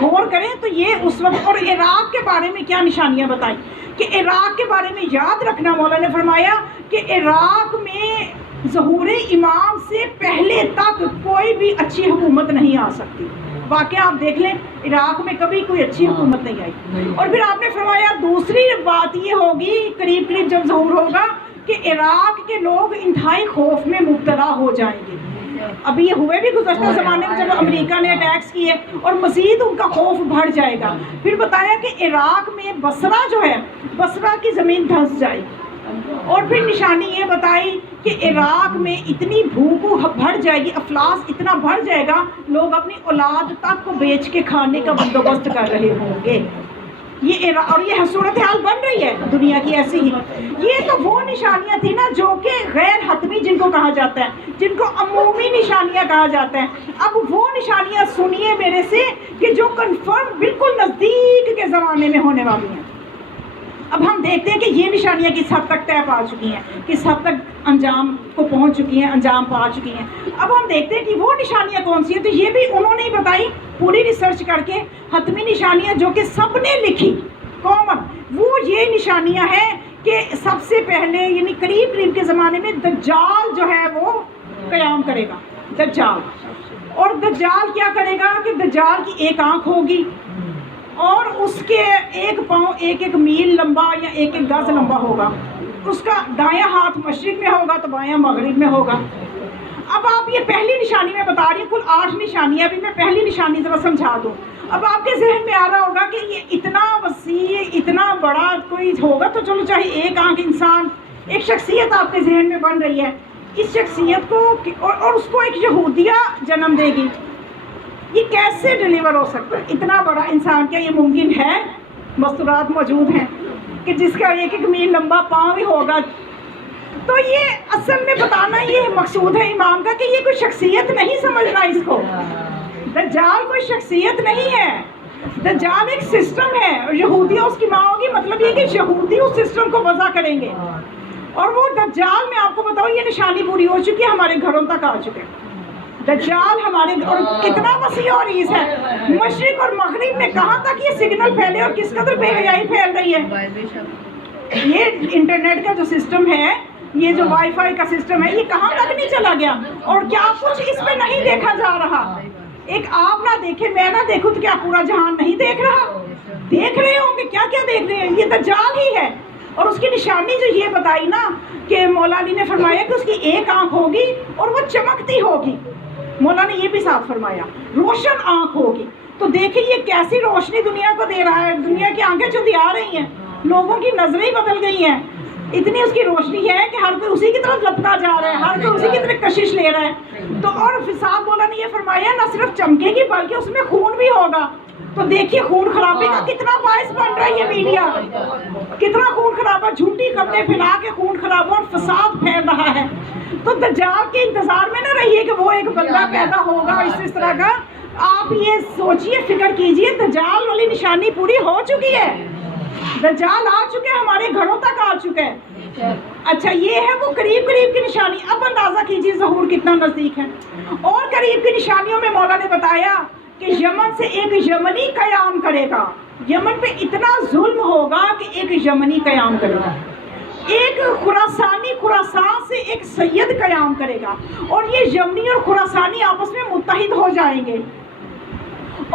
غور کریں. تو یہ اس وقت, اور عراق کے بارے میں کیا نشانیاں بتائیں کہ عراق کے بارے میں یاد رکھنا, مولا نے فرمایا کہ عراق میں ظہور امام سے پہلے تک کوئی بھی اچھی حکومت نہیں آ سکتی. واقعہ آپ دیکھ لیں عراق میں کبھی کوئی اچھی حکومت نہیں آئی. اور پھر آپ نے فرمایا دوسری بات یہ ہوگی قریب قریب جب ظہور ہوگا کہ عراق کے لوگ انتہائی خوف میں مبتلا ہو جائیں گے. ابھی یہ ہوئے بھی گزشتہ زمانے میں جب امریکہ نے اٹیکس کیے, اور مزید ان کا خوف بڑھ جائے گا. پھر بتایا کہ عراق میں بصرہ جو ہے, بصرہ کی زمین دھنس جائے گی. اور پھر نشانی یہ بتائی کہ عراق میں اتنی بھوک بڑھ جائے گی, افلاس اتنا بڑھ جائے گا, لوگ اپنی اولاد تک کو بیچ کے کھانے کا بندوبست کر رہے ہوں گے. اور یہ صورتحال بن رہی ہے دنیا کی ایسی ہی. یہ تو وہ نشانیاں تھیں نا جو کہ غیر حتمی جن کو کہا جاتا ہے, جن کو عمومی نشانیاں کہا جاتا ہے. اب وہ نشانیاں سنیے میرے سے کہ جو کنفرم بالکل نزدیک کے زمانے میں ہونے والی ہیں. اب ہم دیکھتے ہیں کہ یہ نشانیاں کس حد تک طے پا چکی ہیں, کس حد تک انجام کو پہنچ چکی ہیں, انجام پا چکی ہیں. اب ہم دیکھتے ہیں کہ وہ نشانیاں کون سی ہیں. تو یہ بھی انہوں نے ہی بتائی پوری ریسرچ کر کے. حتمی نشانیاں جو کہ سب نے لکھی کامن, وہ یہ نشانیاں ہیں کہ سب سے پہلے یعنی قریب کے زمانے میں دجال جو ہے وہ قیام کرے گا. دجال, اور دجال کیا کرے گا کہ دجال کی ایک آنکھ ہوگی اور اس کے ایک پاؤں ایک میل لمبا یا ایک گز لمبا ہوگا. اس کا دایاں ہاتھ مشرق میں ہوگا تو بایاں مغرب میں ہوگا. اب آپ یہ پہلی نشانی میں بتا رہی ہوں, کل 8 نشانیاں. ابھی میں پہلی نشانی ذرا سمجھا دوں. اب آپ کے ذہن میں آ رہا ہوگا کہ یہ اتنا وسیع اتنا بڑا کوئی ہوگا تو چلو چاہے ایک آنکھ انسان, ایک شخصیت آپ کے ذہن میں بن رہی ہے. اس شخصیت کو اور اس کو ایک یہودیہ جنم دے گی. یہ کیسے ڈیلیور ہو سکتا ہے اتنا بڑا انسان؟ کیا یہ ممکن ہے؟ مستورات موجود ہیں کہ جس کا ایک میل لمبا پاؤں ہی ہوگا. تو یہ اصل میں بتانا یہ مقصود ہے امام کا کہ یہ کوئی شخصیت نہیں سمجھنا اس کو. دجال کوئی شخصیت نہیں ہے, دجال ایک سسٹم ہے. اور یہودیہ اس کی ماں ہوگی, مطلب یہ کہ یہودی اس سسٹم کو وضع کریں گے. اور وہ دجال میں آپ کو بتاؤں یہ نشانی پوری ہو چکی ہے, ہمارے گھروں تک آ چکے ہیں. دجال ہمارے اور کتنا وسیع اور عریض ہے. مشرق اور مغرب میں کہاں تک یہ سگنل پھیلے اور کس قدر بے حیائی پھیل رہی ہے. یہ انٹرنیٹ کا جو سسٹم ہے, یہ جو وائی فائی کا سسٹم ہے, یہ کہاں تک نہیں چلا گیا. اور کیا کچھ اس پہ نہیں دیکھا جا رہا. ایک آپ نہ دیکھیں میں نہ دیکھوں تو کیا پورا جہان نہیں دیکھ رہا؟ دیکھ رہے ہوں گے. کیا کیا دیکھ رہے ہیں؟ یہ دجال ہی ہے. اور اس کی نشانی جو یہ بتائی نا کہ مولا علی نے فرمایا کہ اس کی ایک آنکھ ہوگی اور وہ چمکتی ہوگی. مولا نے یہ بھی ساتھ فرمایا روشن آنکھ ہوگی. تو دیکھیں یہ کیسی روشنی دنیا کو دے رہا ہے. دنیا کی آنکھیں چندی آ رہی ہیں, لوگوں کی نظریں بدل گئی ہیں. اتنی اس کی روشنی ہے کہ ہر کوئی اسی کی طرف لپتا جا رہا ہے, ہر کوئی اسی کی طرف کشش لے رہا ہے. تو اور فساد مولا نے یہ فرمایا نہ صرف چمکے گی بلکہ اس میں خون بھی ہوگا. تو دیکھیے خون خرابے کا کتنا باعث بن رہا ہے یہ میڈیا, کتنا خون خرابہ, جھوٹی خبریں پھیلا کے خون خرابہ اور فساد پھیل رہا ہے. تو دجال کے انتظار میں نہ رہیے کہ وہ ایک بندہ پیدا ہوگا اس طرح کا. آپ یہ سوچئے, فکر کیجئے, دجال والی نشانی پوری ہو چکی ہے. دجال آ چکے ہیں, ہمارے گھروں تک آ چکے ہیں. اچھا یہ ہے وہ قریب کی نشانی. اب اندازہ کیجئے ظہور کتنا نزدیک ہے. اور قریب کی نشانیوں میں مولا نے بتایا کہ یمن سے ایک یمنی قیام کرے گا. یمن پہ اتنا ظلم ہوگا کہ ایک یمنی قیام کرے گا. ایک خراسان سے ایک سید قیام کرے گا. اور یہ یمنی اور خراسانی آپس میں متحد ہو جائیں گے.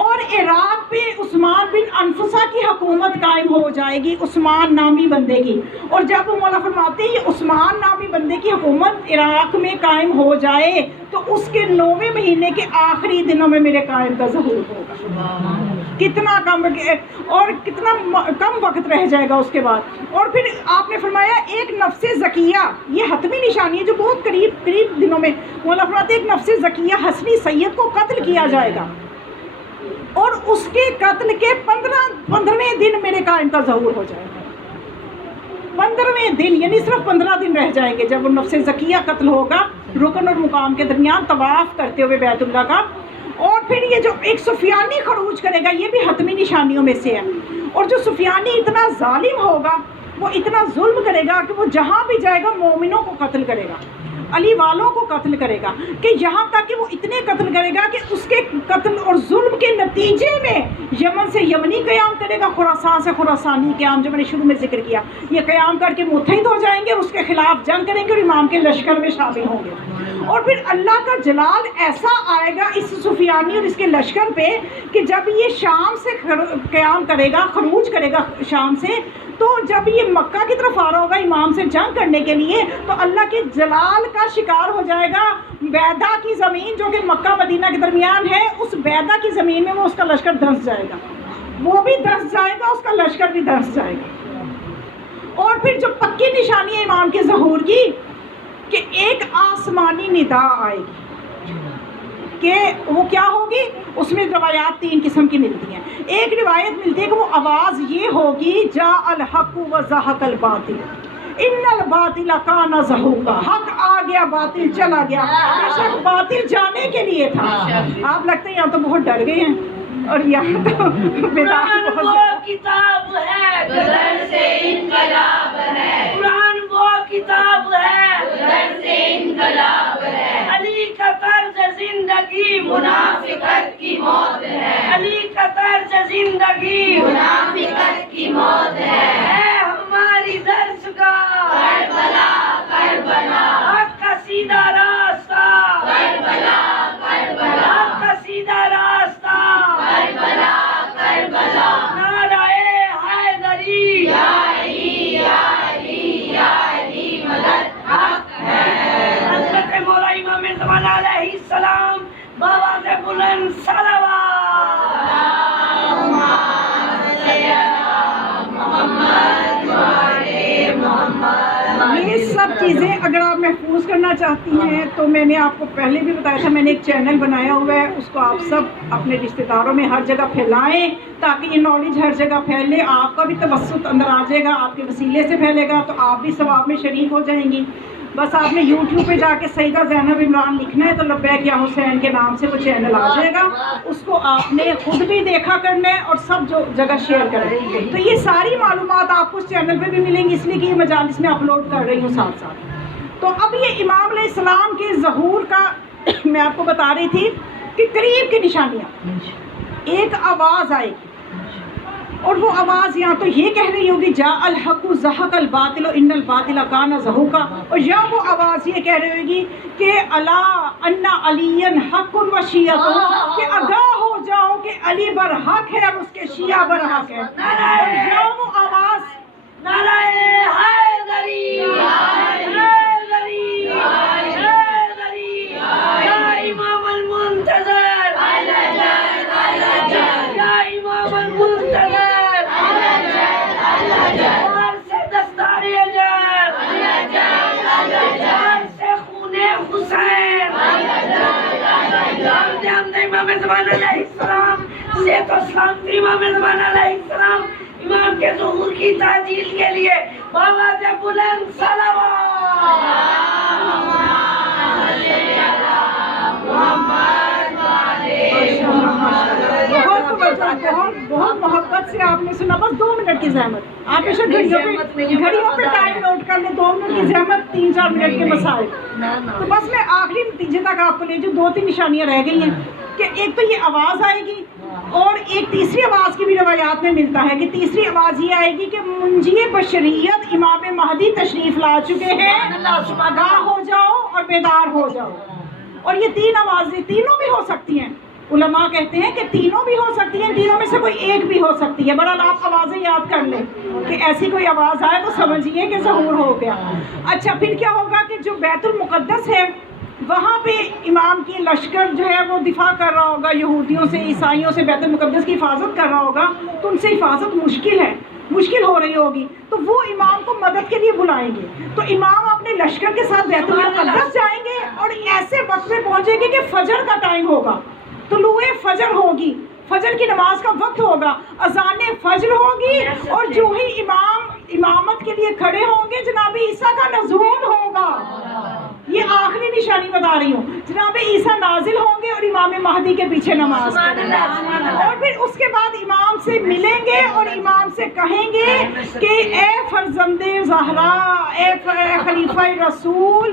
اور عراق پہ عثمان بن انفسہ کی حکومت قائم ہو جائے گی, عثمان نامی بندے کی. اور جب مولا فرماتے ہیں یہ عثمان نامی بندے کی حکومت عراق میں قائم ہو جائے تو اس کے 9ویں مہینے کے آخری دنوں میں میرے قائم کا ظہور ہوگا. کتنا کم اور کتنا کم وقت رہ جائے گا اس کے بعد. اور پھر آپ نے فرمایا ایک نفس زکیہ, یہ حتمی نشانی ہے جو بہت قریب دنوں میں مولا فرماتے ہیں ایک نفس زکیہ حسنی سید کو قتل کیا جائے گا. اور اس کے قتل کے 15ویں دن میرے قائم کا ظہور ہو جائے گا. 15ویں دن یعنی صرف 15 دن رہ جائیں گے جب وہ نفس زکیہ قتل ہوگا رکن اور مقام کے درمیان طواف کرتے ہوئے بیت اللہ کا. اور پھر یہ جو ایک سفیانی خروج کرے گا یہ بھی حتمی نشانیوں میں سے ہے. اور جو سفیانی اتنا ظالم ہوگا, وہ اتنا ظلم کرے گا کہ وہ جہاں بھی جائے گا مومنوں کو قتل کرے گا, علی والوں کو قتل کرے گا. کہ یہاں تک کہ وہ اتنے قتل کرے گا کہ اس کے قتل اور ظلم کے نتیجے میں یمن سے یمنی قیام کرے گا, خراسان سے خراسانی قیام, جو میں نے شروع میں ذکر کیا. یہ قیام کر کے متحد ہو جائیں گے اور اس کے خلاف جنگ کریں گے اور امام کے لشکر میں شامل ہوں گے. اور پھر اللہ کا جلال ایسا آئے گا اس سفیانی اور اس کے لشکر پہ کہ جب یہ شام سے قیام کرے گا, خروج کرے گا شام سے, تو جب یہ مکہ کی طرف آ رہا ہوگا امام سے جنگ کرنے کے لیے تو اللہ کے جلال کا شکار ہو جائے گا. بیدا کی زمین جو کہ مکہ مدینہ کے درمیان ہے, اس بیدا کی زمین میں وہ اس کا لشکر دھنس جائے گا, وہ بھی دھنس جائے گا, اس کا لشکر بھی دھنس جائے گا. اور پھر جو پکی نشانی ہے امام کے ظہور کی کہ ایک آسمانی ندا آئے گی کہ وہ کیا ہوگی, اس میں روایات 3 قسم کی ملتی ہیں. ایک روایت ملتی ہے کہ وہ آواز یہ ہوگی جاء الحق وزهق الباطل ان الباطل کان زہوقا، حق آ گیا باطل چلا گیا. بے شک باطل جانے کے لیے تھا. آپ لگتے ہیں یہاں تو بہت ڈر گئے ہیں اور یہاں تو قرآن وہ کتاب ہے گزر سے انقلاب ہے، قرآن وہ کتاب ہے گزر سے انقلاب ہے. علی کا طرز زندگی منافقت کی موت ہے، علی کا طرز زندگی منافقت کی موت ہے. ہماری درسگاہ کربلا کربلا، حق کا سیدھا راستہ کربلا کربلا، حق کا سیدھا راستہ کربلا کربلا. نعرہ حیدری یا علی یا علی یا علی مدد حق ہے. حضرت مولا امام زمان علیہ السلام بآواز بلند صلوات. یہ سب چیزیں اگر آپ محفوظ کرنا چاہتی ہیں تو میں نے آپ کو پہلے بھی بتایا تھا، میں نے ایک چینل بنایا ہوا ہے، اس کو آپ سب اپنے رشتہ داروں میں ہر جگہ پھیلائیں تاکہ یہ نالج ہر جگہ پھیلے. آپ کا بھی توسط اندر آ جائے گا، آپ کے وسیلے سے پھیلے گا تو آپ بھی ثواب میں شریک ہو جائیں گی. بس آپ نے یوٹیوب پہ جا کے سیدہ زینب عمران لکھنا ہے تو لبیک یا حسین کے نام سے وہ چینل آ جائے گا. اس کو آپ نے خود بھی دیکھا کرنا ہے اور سب جو جگہ شیئر کریں. تو یہ ساری معلومات آپ کو اس چینل پہ بھی ملیں گی، اس لیے کہ یہ مجالس میں اپلوڈ کر رہی ہوں ساتھ ساتھ. تو اب یہ امام علیہ السلام کے ظہور کا میں آپ کو بتا رہی تھی کہ قریب کی نشانیاں، ایک آواز آئے گی اور وہ آواز یا تو یہ کہہ رہی ہوگی جاء الحق زہق الباطل ان الباطل کان زہوقا، اور یا وہ آواز یہ کہہ رہی ہوگی کہ الا ان علی حق و شیعہ، کہ آگاہ ہو جاؤ کہ علی برحق ہے اور اس کے شیعہ برحق ہے. اور یا وہ آواز نعرہ حیدری حیدری حیدری یا امام المنتظر یا امام المنتظر اور سے دستار اجر اور سے خون حسین امام زمان علیہ السلام صحت و سلامتی امام زمان علیہ السلام امام کے ظہور کی تعجیل کے لیے بآواز بلند صلوات. بہت محبت سے آپ نے سنا. بس 2 منٹ کی زحمت، آپ اسے گھڑیوں پہ ٹائم نوٹ کر لیں. 2 منٹ کی زحمت 3-4 منٹ کے مسائل. تو بس میں آخری نتیجے تک آپ کو لے جو 2-3 نشانیاں رہ گئی ہیں کہ ایک تو یہ آواز آئے گی اور ایک تیسری آواز کی بھی روایات میں ملتا ہے کہ تیسری آواز یہ آئے گی کہ منجی بشریت امام مہدی تشریف لا چکے ہیں، آگاہ ہو جاؤ اور بیدار ہو جاؤ. اور یہ 3 آوازیں تینوں بھی ہو سکتی ہیں. علماء کہتے ہیں کہ تینوں بھی ہو سکتی ہیں، تینوں میں سے کوئی ایک بھی ہو سکتی ہے. بہرحال آپ آوازیں یاد کر لیں کہ ایسی کوئی آواز آئے تو سمجھیے کہ ظہور ہو گیا. اچھا پھر کیا ہوگا کہ جو بیت المقدس ہے وہاں پہ امام کی لشکر جو ہے وہ دفاع کر رہا ہوگا یہودیوں سے، عیسائیوں سے، بیت المقدس کی حفاظت کر رہا ہوگا تو ان سے حفاظت مشکل ہو رہی ہوگی تو وہ امام کو مدد کے لیے بلائیں گے. تو امام اپنے لشکر کے ساتھ بیت المقدس جائیں گے اور ایسے وقت میں پہنچیں گے کہ فجر کا ٹائم ہوگا، طلوع فجر ہوگی، فجر کی نماز کا وقت ہوگا، اذان فجر ہوگی اور جو ہی امام امامت کے لیے کھڑے ہوں گے جناب عیسیٰ کا نزول ہوگا. یہ آخری نشانی بتا رہی ہوں. جناب عیسیٰ نازل ہوں گے اور امام مہدی کے پیچھے نماز پڑھیں گے اور پھر اس کے بعد امام سے ملیں گے اور امام سے کہیں گے کہ اے فرزند زہرا، اے خلیفہ رسول،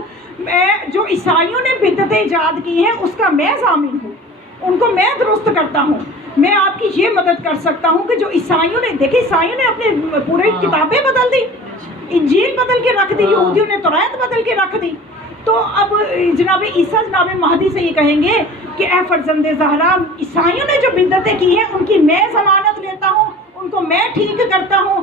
جو عیسائیوں نے بدعت ایجاد کی ہیں اس کا میں ضامن ہوں، ان کو میں درست کرتا ہوں. میں آپ کی یہ مدد کر سکتا ہوں کہ جو عیسائیوں نے دیکھیں، عیسائیوں نے اپنے پورے کتابیں بدل دی، انجیل بدل کے رکھ دی، یہودیوں نے توریت بدل کے رکھ دی. تو اب جناب عیسیٰ جناب مہدی سے یہ کہیں گے کہ اے فرزند زہرا، عیسائیوں نے جو بدعتیں کی ہیں ان کی میں ضمانت لیتا ہوں، ان کو میں ٹھیک کرتا ہوں.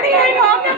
بڑی ہے امام نے